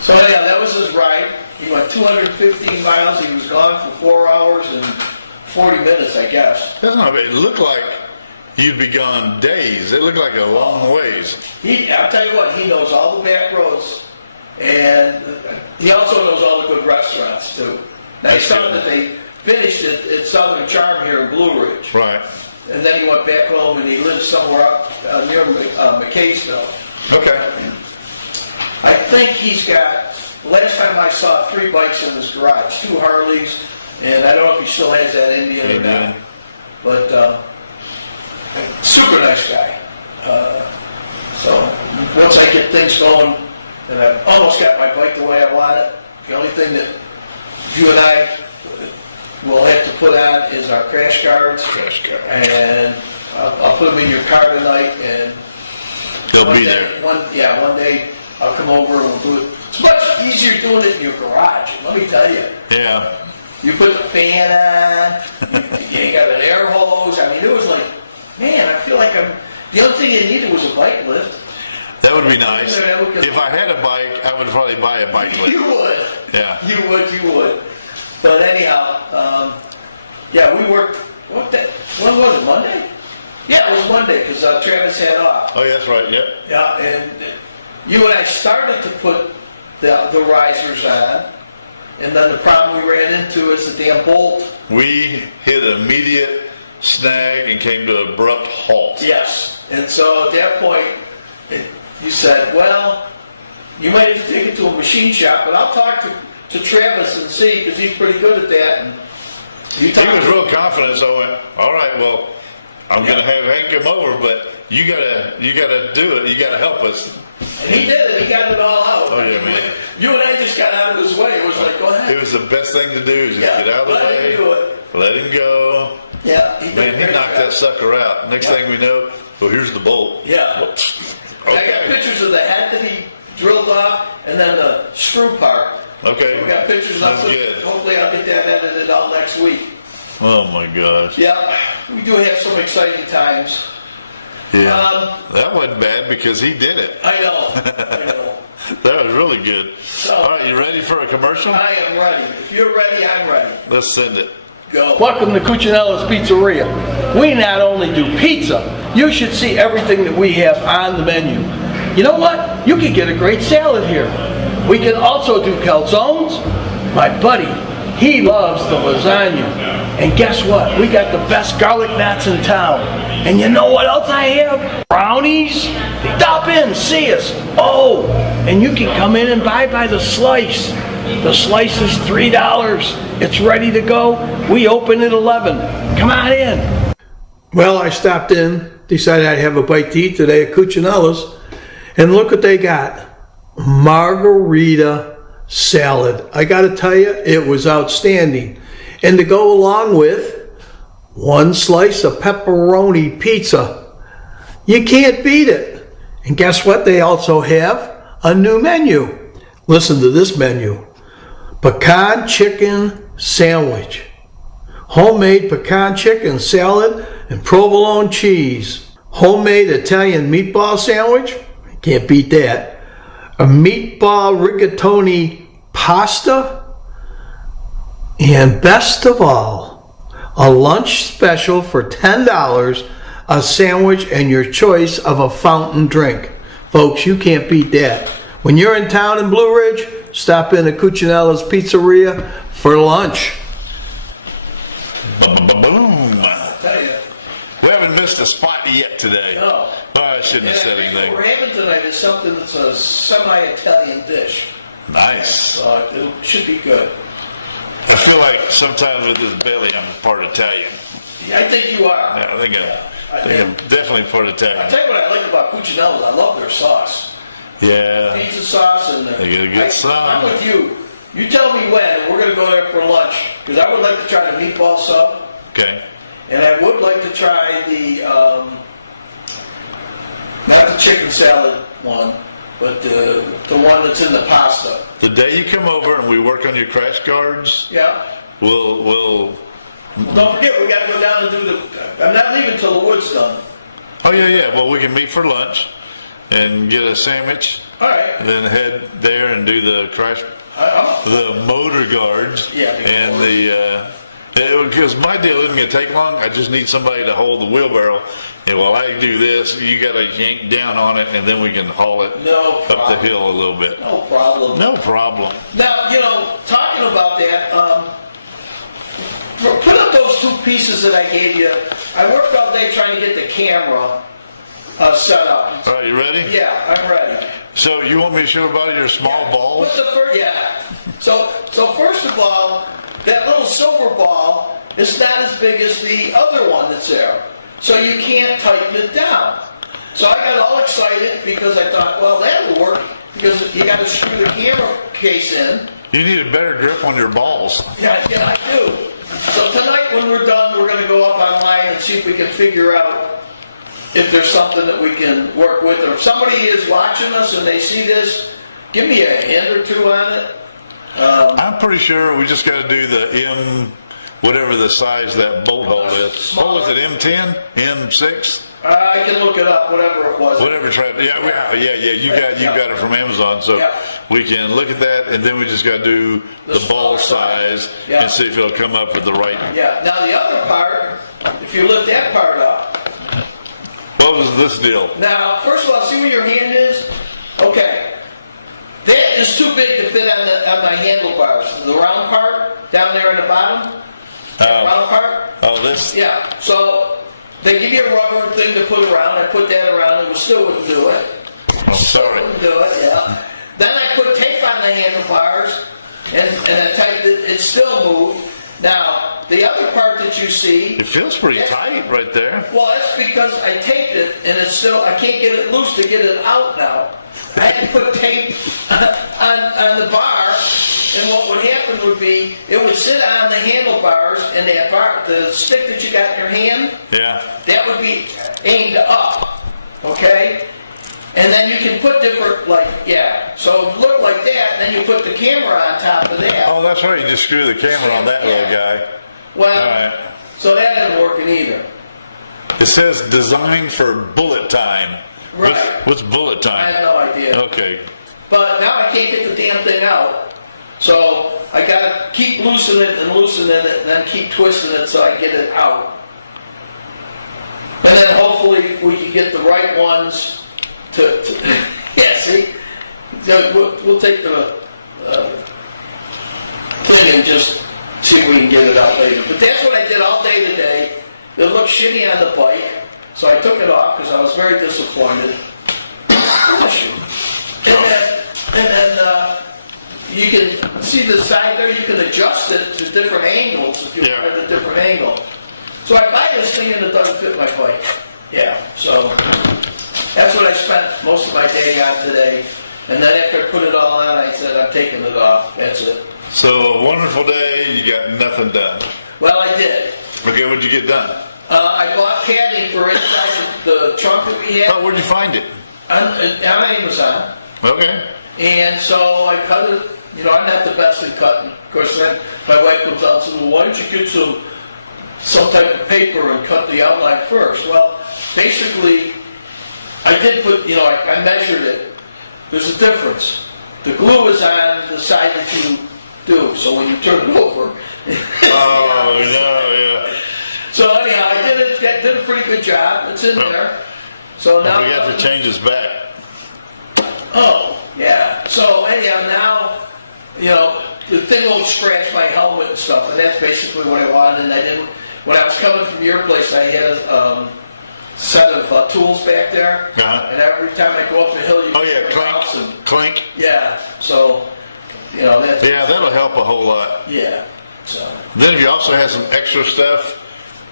So yeah, that was his ride. He went 215 miles. He was gone for 4 hours and 40 minutes, I guess. That's not bad. It looked like you'd be gone days. It looked like a long ways. I'll tell you what, he knows all the back roads, and he also knows all the good restaurants, too. Now, he saw that they finished it at Southern Charm here in Blue Ridge. Right. And then he went back home, and he lived somewhere up near McKaysville. Okay. I think he's got, last time I saw, 3 bikes in his garage, 2 Harleys, and I don't know if he still has that Indian or not. But, super nice guy. So once I get things going, and I've almost got my bike the way I want it, the only thing that you and I will have to put on is our crash guards. And I'll put them in your car tonight, and They'll be there. One day I'll come over and we'll do it. It's much easier doing it in your garage, let me tell you. Yeah. You put the fan on, you got an air hose. I mean, it was like, man, I feel like the only thing you needed was a bike lift. That would be nice. If I had a bike, I would probably buy a bike lift. You would. Yeah. You would. But anyhow, yeah, we worked, when was it, Monday? Yeah, it was Monday, because Travis had off. Oh, yeah, that's right, yep. Yeah, and you and I started to put the risers on, and then the problem we ran into is the damn bolt. We hit an immediate snag and came to an abrupt halt. Yes, and so at that point, you said, well, you might have to take it to a machine shop, but I'll talk to Travis and see, because he's pretty good at that. And he was real confident, so I went, all right, well, I'm going to have Hank come over, but you gotta do it. You gotta help us. And he did it. He got it all out. Oh yeah, man. You and I just got out of his way. It was like, go ahead. It was the best thing to do. Is just get out of the way. Let him go. Yeah. He knocked that sucker out. Next thing we know, well, here's the bolt. Yeah. Okay. I got pictures of the head that he drilled off, and then the screw part. Okay. We got pictures of it. Hopefully, I'll get that edited all next week. Oh my gosh. Yeah, we do have some exciting times. Yeah, that wasn't bad because he did it. I know. That was really good. So, all right, you ready for a commercial? I am ready. If you're ready, I'm ready. Let's send it. Go. Welcome to Cuccinella's Pizzeria. We not only do pizza, you should see everything that we have on the menu. You know what? You can get a great salad here. We can also do calzones. My buddy, he loves the lasagna. And guess what? We got the best garlic knots in town. And you know what else I have? Brownies. Stop in, see us. Oh, and you can come in and buy by the slice. The slice is $3. It's ready to go. We open at 11. Come on in. Well, I stopped in decided I'd have a bite to eat today at Cucinalla's. And look what they got. Margarita salad. I got to tell you, it was outstanding. And to go along with 1 slice of pepperoni pizza. You can't beat it. And guess what? They also have a new menu. Listen to this menu. Pecan chicken sandwich. Homemade pecan chicken salad and provolone cheese. Homemade Italian meatball sandwich. Can't beat that. A meatball rigatoni pasta. And best of all, a lunch special for $10, a sandwich and your choice of a fountain drink. Folks, you can't beat that. When you're in town in Blue Ridge, stop in at Cucinalla's Pizzeria for lunch. Boom. We haven't missed a spot yet today. No. Oh, I shouldn't have said anything. What we're having tonight is something that's a semi-Italian dish. Nice. It should be good. I feel like sometimes with this belly, I'm part Italian. Yeah, I think you are. Yeah, I think I'm definitely part I Italian. tell you what I like about Cucinalla's. I love their sauce. Yeah. Pizza sauce and They get a good sauce. I'm with you. You tell me when, and we're going to go there for lunch. Because I would like to try the meatball sub, Okay. and I would like to try the not the chicken salad one, but the one that's in the pasta. The day you come over and we work on your crash cards, Yeah. we'll. Don't forget, we got to go down and do the. I'm not leaving till the wood's done. Oh yeah. Well, we can meet for lunch and get a sandwich. All right. And then head there and do the crash, the motor guards, Yeah. and because my deal isn't going to take long. I just need somebody to hold the wheelbarrow, and while I do this, you got to yank down on it, and then we can haul it No up the problem. hill a little bit. No problem. No problem. Now, talking about that, put up those 2 pieces that I gave you. I worked all day trying to get the camera set up. All right, you ready? Yeah, I'm ready. So you want me to show about your small balls? What's the first? Yeah. So first of all, that little silver ball is not as big as the other one that's there. So you can't tighten it down. So I got all excited because I thought, well, that'll work because you got to screw the camera case in. You need a better grip on your balls. Yeah, I do. So tonight when we're done, we're going to go up online and see if we can figure out if there's something that we can work with. Or if somebody is watching us and they see this, give me a hint or 2 on it. I'm pretty sure we just got to do the M, whatever the size that bolt hole is. What was it, M10? M6? I can look it up, whatever it was. Whatever. Yeah. You got it from Amazon, so Yeah. we can look at that, and then we just got to do the ball size Yeah. and see if it'll come up with the right. Yeah. Now the other part, if you lift that part up. What was this deal? Now, first of all, see where your hand is? Okay. That is too big to fit on my handlebars. The round part down there in the bottom. Round part. Oh, this. Yeah. So they give you a rubber thing to put around. I put that around. It still wouldn't do it. I'm sorry. Wouldn't do it. Yeah. Then I put tape on the handlebars, and I tightened it. It still moved. Now the other part that you see. It feels pretty tight right there. Well, that's because I taped it, and it's still. I can't get it loose to get it out now. I had to put tape on the bar, and what would happen would be it would sit on the handlebars, and that bar, the stick that you got in your hand, Yeah. that would be aimed up, okay? And then you can put different, so it look like that, and then you put the camera on top of that. Oh, that's right. You just screw the camera on that little guy. Well, All right. so that isn't working either. It says designed for bullet time. Right. What's bullet I have time? no idea. Okay. But now I can't get the damn thing out. So I gotta keep loosening it and then keep twisting it so I get it out. And then hopefully we can get the right ones to yeah, see? We'll take the thing and just see if we can get it out later. But that's what I did all day today. It looked shitty on the bike, so I took it off because I was very disappointed. And then you can see the side there, you can adjust it to different angles if you want it at a different angle. So I buy this thing and it doesn't fit my bike. Yeah, so that's what I spent most of my day on today. And then after I put it all on, I said, I'm taking it off. That's it. So, a wonderful day, you got nothing done. Well, I did. Okay, what'd you get done? I bought padding for inside the trunk that we had Oh, where'd you find it? on Amazon. Okay. And so I cut it. You know, I'm not the best at cutting. Of course, then my wife comes out and says, well, why don't you get some type of paper and cut the outline first? Well, basically, I did put, you know, I measured it. There's a difference. The glue is on the side that you do, so when you turn it over. Oh, no, yeah. So anyhow, I did a pretty good job. It's in there. So now We got to change his back. Oh, yeah. So anyhow, now, you know, the thing won't scratch my helmet and stuff, and that's basically what I wanted. And I didn't. When I was coming from your place, I had a set of tools back there, and every time I go up the hill, you clink. Yeah. So, you know, that's that'll help a whole lot. Yeah. So. Then if you also have some extra stuff,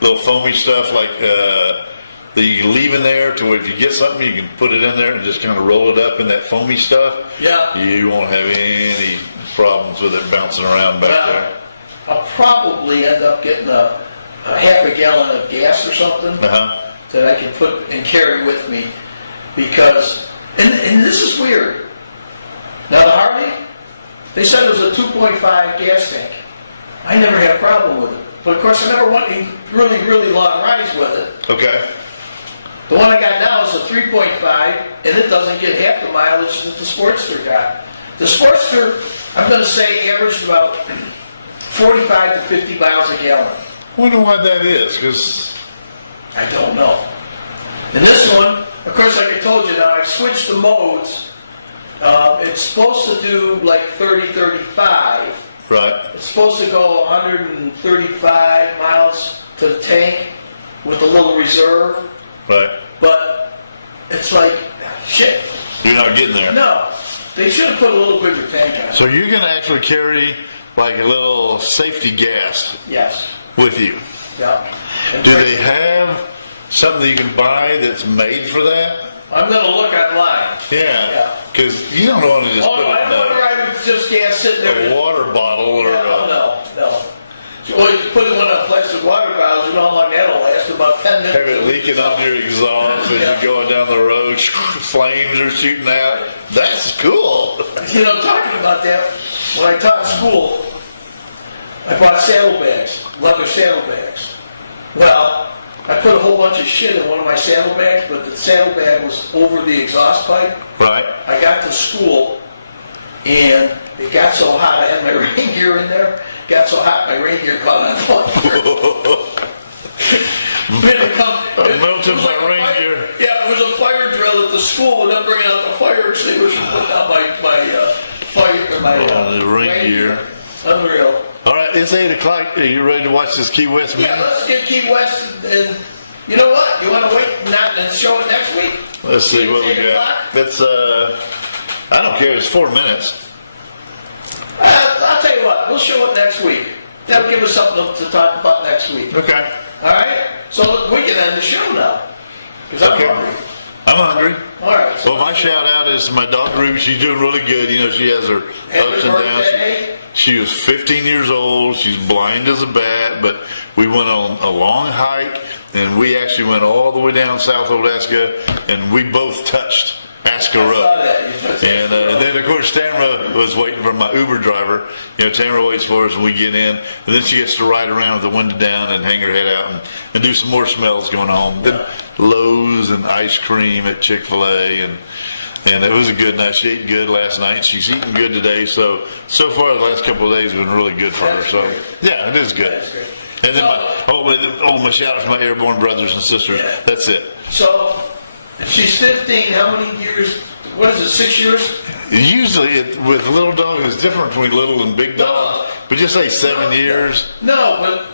little foamy stuff like that you can leave in there, to where if you get something, you can put it in there and just kind of roll it up in that foamy stuff. Yeah. You won't have any problems with it bouncing around back there. I'll probably end up getting a half a gallon of gas or something that I can put and carry with me, because, and this is weird. Now the Harley, they said it was a 2.5 gas tank. I never had a problem with it. But of course I never went any really, really long rides with it. Okay. The one I got now is a 3.5, and it doesn't get half the mileage that the Sportster got. The Sportster, I'm going to say, averaged about 45 to 50 miles a gallon. I wonder why that is, because I don't know. And this one, of course, like I told you now, I've switched the modes. It's supposed to do like 30, 35. Right. It's supposed to go 135 miles to the tank with a little reserve. Right. But it's like, shit. You're not getting there. No. They should have put a little bigger tank on it. So you're going to actually carry like a little safety gas Yes. with you. Yeah. And Do they have something that you can buy that's made for that? I'm going to look online. Yeah. Because you don't want to just put I it wonder I would just gas sitting there. in a water bottle or No. Well, you put it in one of the plastic water bottles, you know how long that'll last? About 10 minutes. have it leaking on your exhaust as you're going down the road, flames are shooting out. That's cool. You know, talking about that, when I taught school, I bought saddlebags, leather saddlebags. Well, I put a whole bunch of shit in one of my saddlebags, but the saddlebag was over the exhaust pipe. Right. I got to school, and it got so hot, I had my rain gear in there, got so hot my rain gear caught on fire. Melted my rain gear. Yeah, it was a fire drill at the school, and then bringing out the fire extinguisher and putting out the rain gear. Unreal. All right, it's 8 o'clock. Are you ready to watch this Key West Yeah, video? let's get Key West, and you know what? You want to wait and show it next week? Let's see what we 8 got. o'clock? That's, I don't care, it's 4 minutes. I'll tell you what, we'll show it next week. That'll give us something to talk about next week. Okay. All right? So we can end the show now. Because I'm hungry. I'm hungry. All right. Well, my shout out is to my dog Ruby. She's doing really good. You know, she has her ups and downs. She was 15 years old. She's blind as a bat, but we went on a long hike, and we actually went all the way down South Odessa, and we both touched Aska Road. And then, of course, Tamara was waiting for my Uber driver. You know, Tamara waits for us, and we get in, and then she gets to ride around with the window down and hang her head out and do some more smells going home. Then Lowe's and ice cream at Chick-fil-A, and it was a good night. She ate good last night. She's eating good today. So far, the last couple of days have been really good for her. So, yeah, it is good. And then my shout out to my airborne brothers and sisters. That's it. So, if she's 15, how many years? What is it, 6 years? Usually, with little dogs, it's different between little and big dogs. But just say 7 years. No, but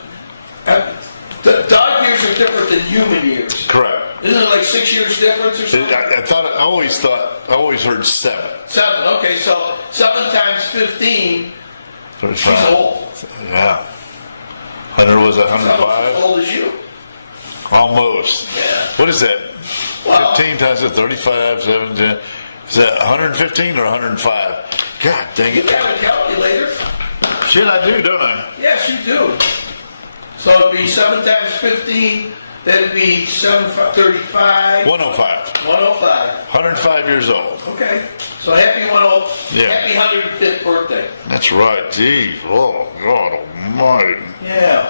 the dog years are different than human years. Correct. Isn't it like 6 years difference or something? I always heard 7. 7, okay, so 7 times 15, she's old. Yeah. 100 was 105? As old as you. Almost. Yeah. What is that? Wow. 15 times 35, 7, 10. Is that 115 or 105? God dang You it. have a calculator? Shit, I do, don't I? Yes, you do. So it'd be 7 times 15, that'd be 735. 105. 105. 105 years old. Okay. So happy Yeah. happy 105th birthday. That's right. Geez. Oh, God almighty. Yeah.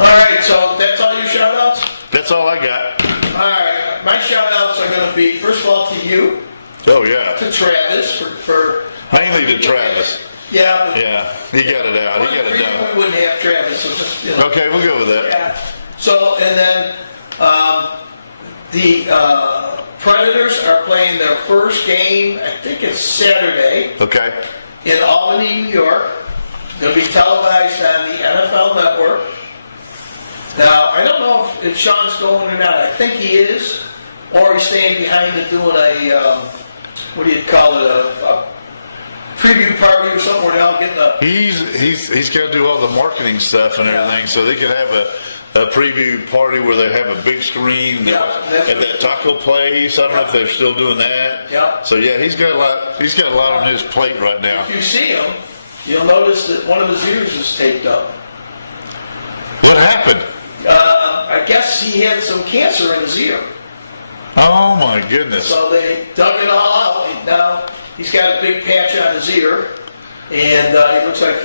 All right, so that's all your shout outs? That's all I got. All right, my shout outs are going to be, first of all, to you, Oh, yeah. to Travis, for Mainly to Travis. Yeah. But Yeah, he got it out. He got it done. we wouldn't have Travis. So just, you know. Okay, we'll go with that. Yeah. So, and then the Predators are playing their first game, I think it's Saturday, Okay. in Albany, New York. They'll be televised on the NFL Network. Now, I don't know if Shawn's going or not. I think he is, or he's staying behind and doing a, what do you call it, a preview party or something where they'll get the... He's got to do all the marketing stuff and everything, so they can have a preview party where they have a big screen at that taco place. I don't know if they're still doing that. Yeah. So yeah, he's got a lot on his plate right now. If you see him, you'll notice that one of his ears is taped up. What happened? I guess he had some cancer in his ear. Oh my goodness. So they dug it all out. Now he's got a big patch on his ear, and he looks like,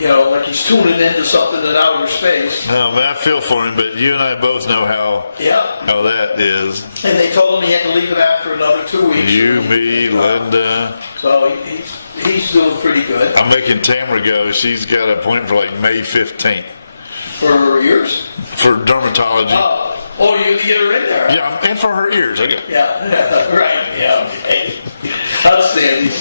like he's tuning into something in outer space. Oh man, I feel for him, but you and I both know how that is. And they told him he had to leave it out for another 2 weeks. You, me, Linda. So he's doing pretty good. I'm making Tamara go. She's got an appointment for like May 15th. For ears? For dermatology. Oh, you get her in there? Yeah, and for her ears. Okay. Yeah, right. Yeah, okay. Outstanding.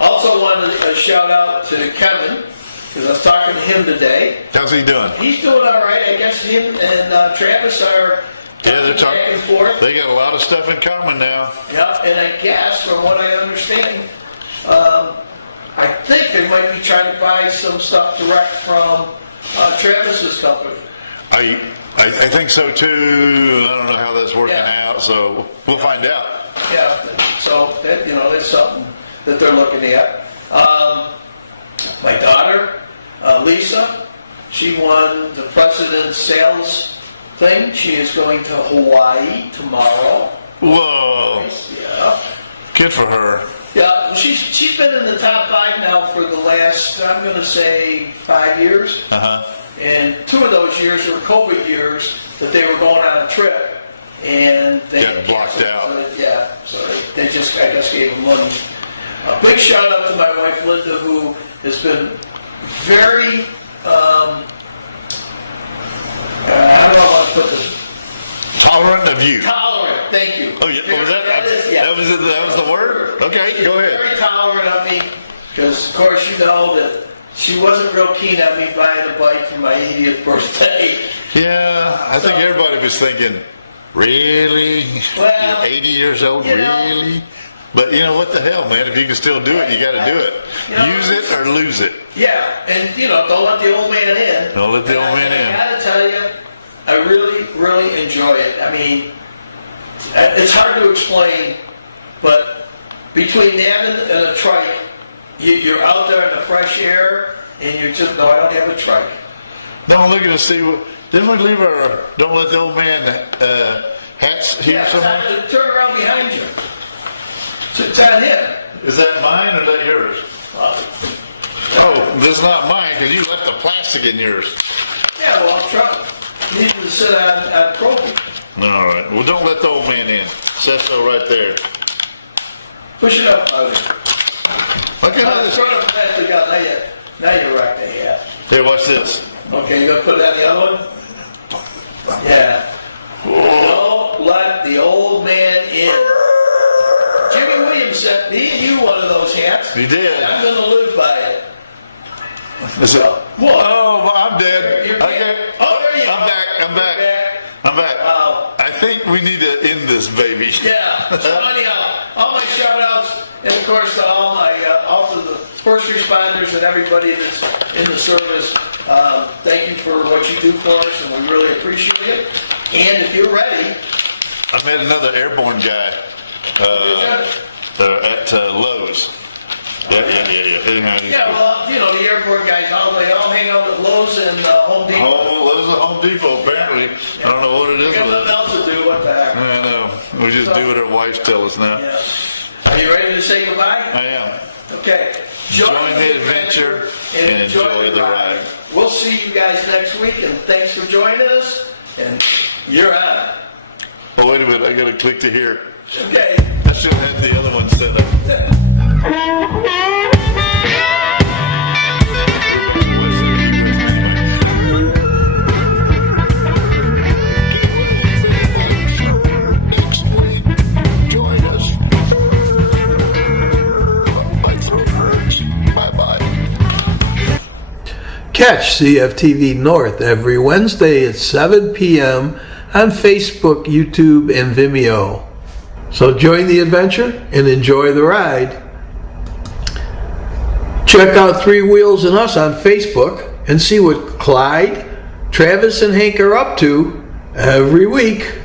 Also wanted a shout out to Kevin, because I was talking to him today. How's he doing? He's doing all right. I guess him and Travis are they're talking back and forth. They got a lot of stuff in common now. Yeah, and I guess, from what I understand, I think they might be trying to buy some stuff direct from Travis's company. I think so too. I don't know how that's working out, so we'll find out. Yeah, so that, that's something that they're looking at. My daughter, Lisa, she won the president's sales thing. She is going to Hawaii tomorrow. Whoa! Yeah. Good for her. Yeah, she's been in the top 5 now for the last, I'm going to say, 5 years. And 2 of those years were COVID years that they were going on a trip, and they got blocked out. So they just, I guess, gave them money. A big shout out to my wife Linda, who has been very, I don't know how to put this. Tolerant of you. Tolerant, thank you. Oh yeah, that was the word? Okay, go ahead. Very tolerant of me, because of course you know that she wasn't real keen on me buying a bike for my 80th birthday. Yeah, I think everybody was thinking, really? Well, you're 80 years old, really? But you know, what the hell, man? If you can still do it, you got to do it. Use it or lose it. Yeah, and don't let the old man in. Don't let the old man in. I gotta tell you, I really, really enjoy it. I mean, it's hard to explain, but between that and a trike, you're out there in the fresh air, and you're just, no, I don't have a trike. Now I'm looking to see, didn't we leave our don't let the old man hats here somewhere? Turn around behind you. It's on him. Is that mine or is that yours? Oh, this is not mine because you left the plastic in yours. Yeah, well, I'm trying. You need to sit on trophy. All right. Well, don't let the old man in. Sesto right there. Push it up, Father. Look at how this. Sort of plastic out. Now you're right there, yeah. Hey, watch this. Okay, you gonna put it on the other one? Yeah. Don't let the old man in. Jimmy Williams sent me and you one of those hats. He did. I'm gonna live by it. Oh, I'm dead. You're back. Okay. Oh, there you go. I'm back. Wow. I think we need to end this, baby. Yeah. So anyhow, all my shout outs, and of course to all my, also the first responders and everybody that's in the service, thank you for what you do for us, and we really appreciate it. And if you're ready, I met another airborne guy at Lowe's. Yeah. yeah, well, you know, the airport guys, they all hang out at Lowe's and Home Depot. Oh, Lowe's and Home Depot, apparently. I don't know what it is. We got nothing else to do, what the heck? I know. We just do what our wives tell us now. Yeah. Are you ready to say goodbye? I am. Okay. Join the adventure and enjoy the ride. We'll see you guys next week, and thanks for joining us. And you're on. Oh, wait a minute. I got to click to here. Okay. I should have had the other one set up. Catch CFTV North every Wednesday at 7 p.m. on Facebook, YouTube, and Vimeo. So join the adventure and enjoy the ride. Check out Three Wheels and Us on Facebook and see what Clyde, Travis, and Hank are up to every week.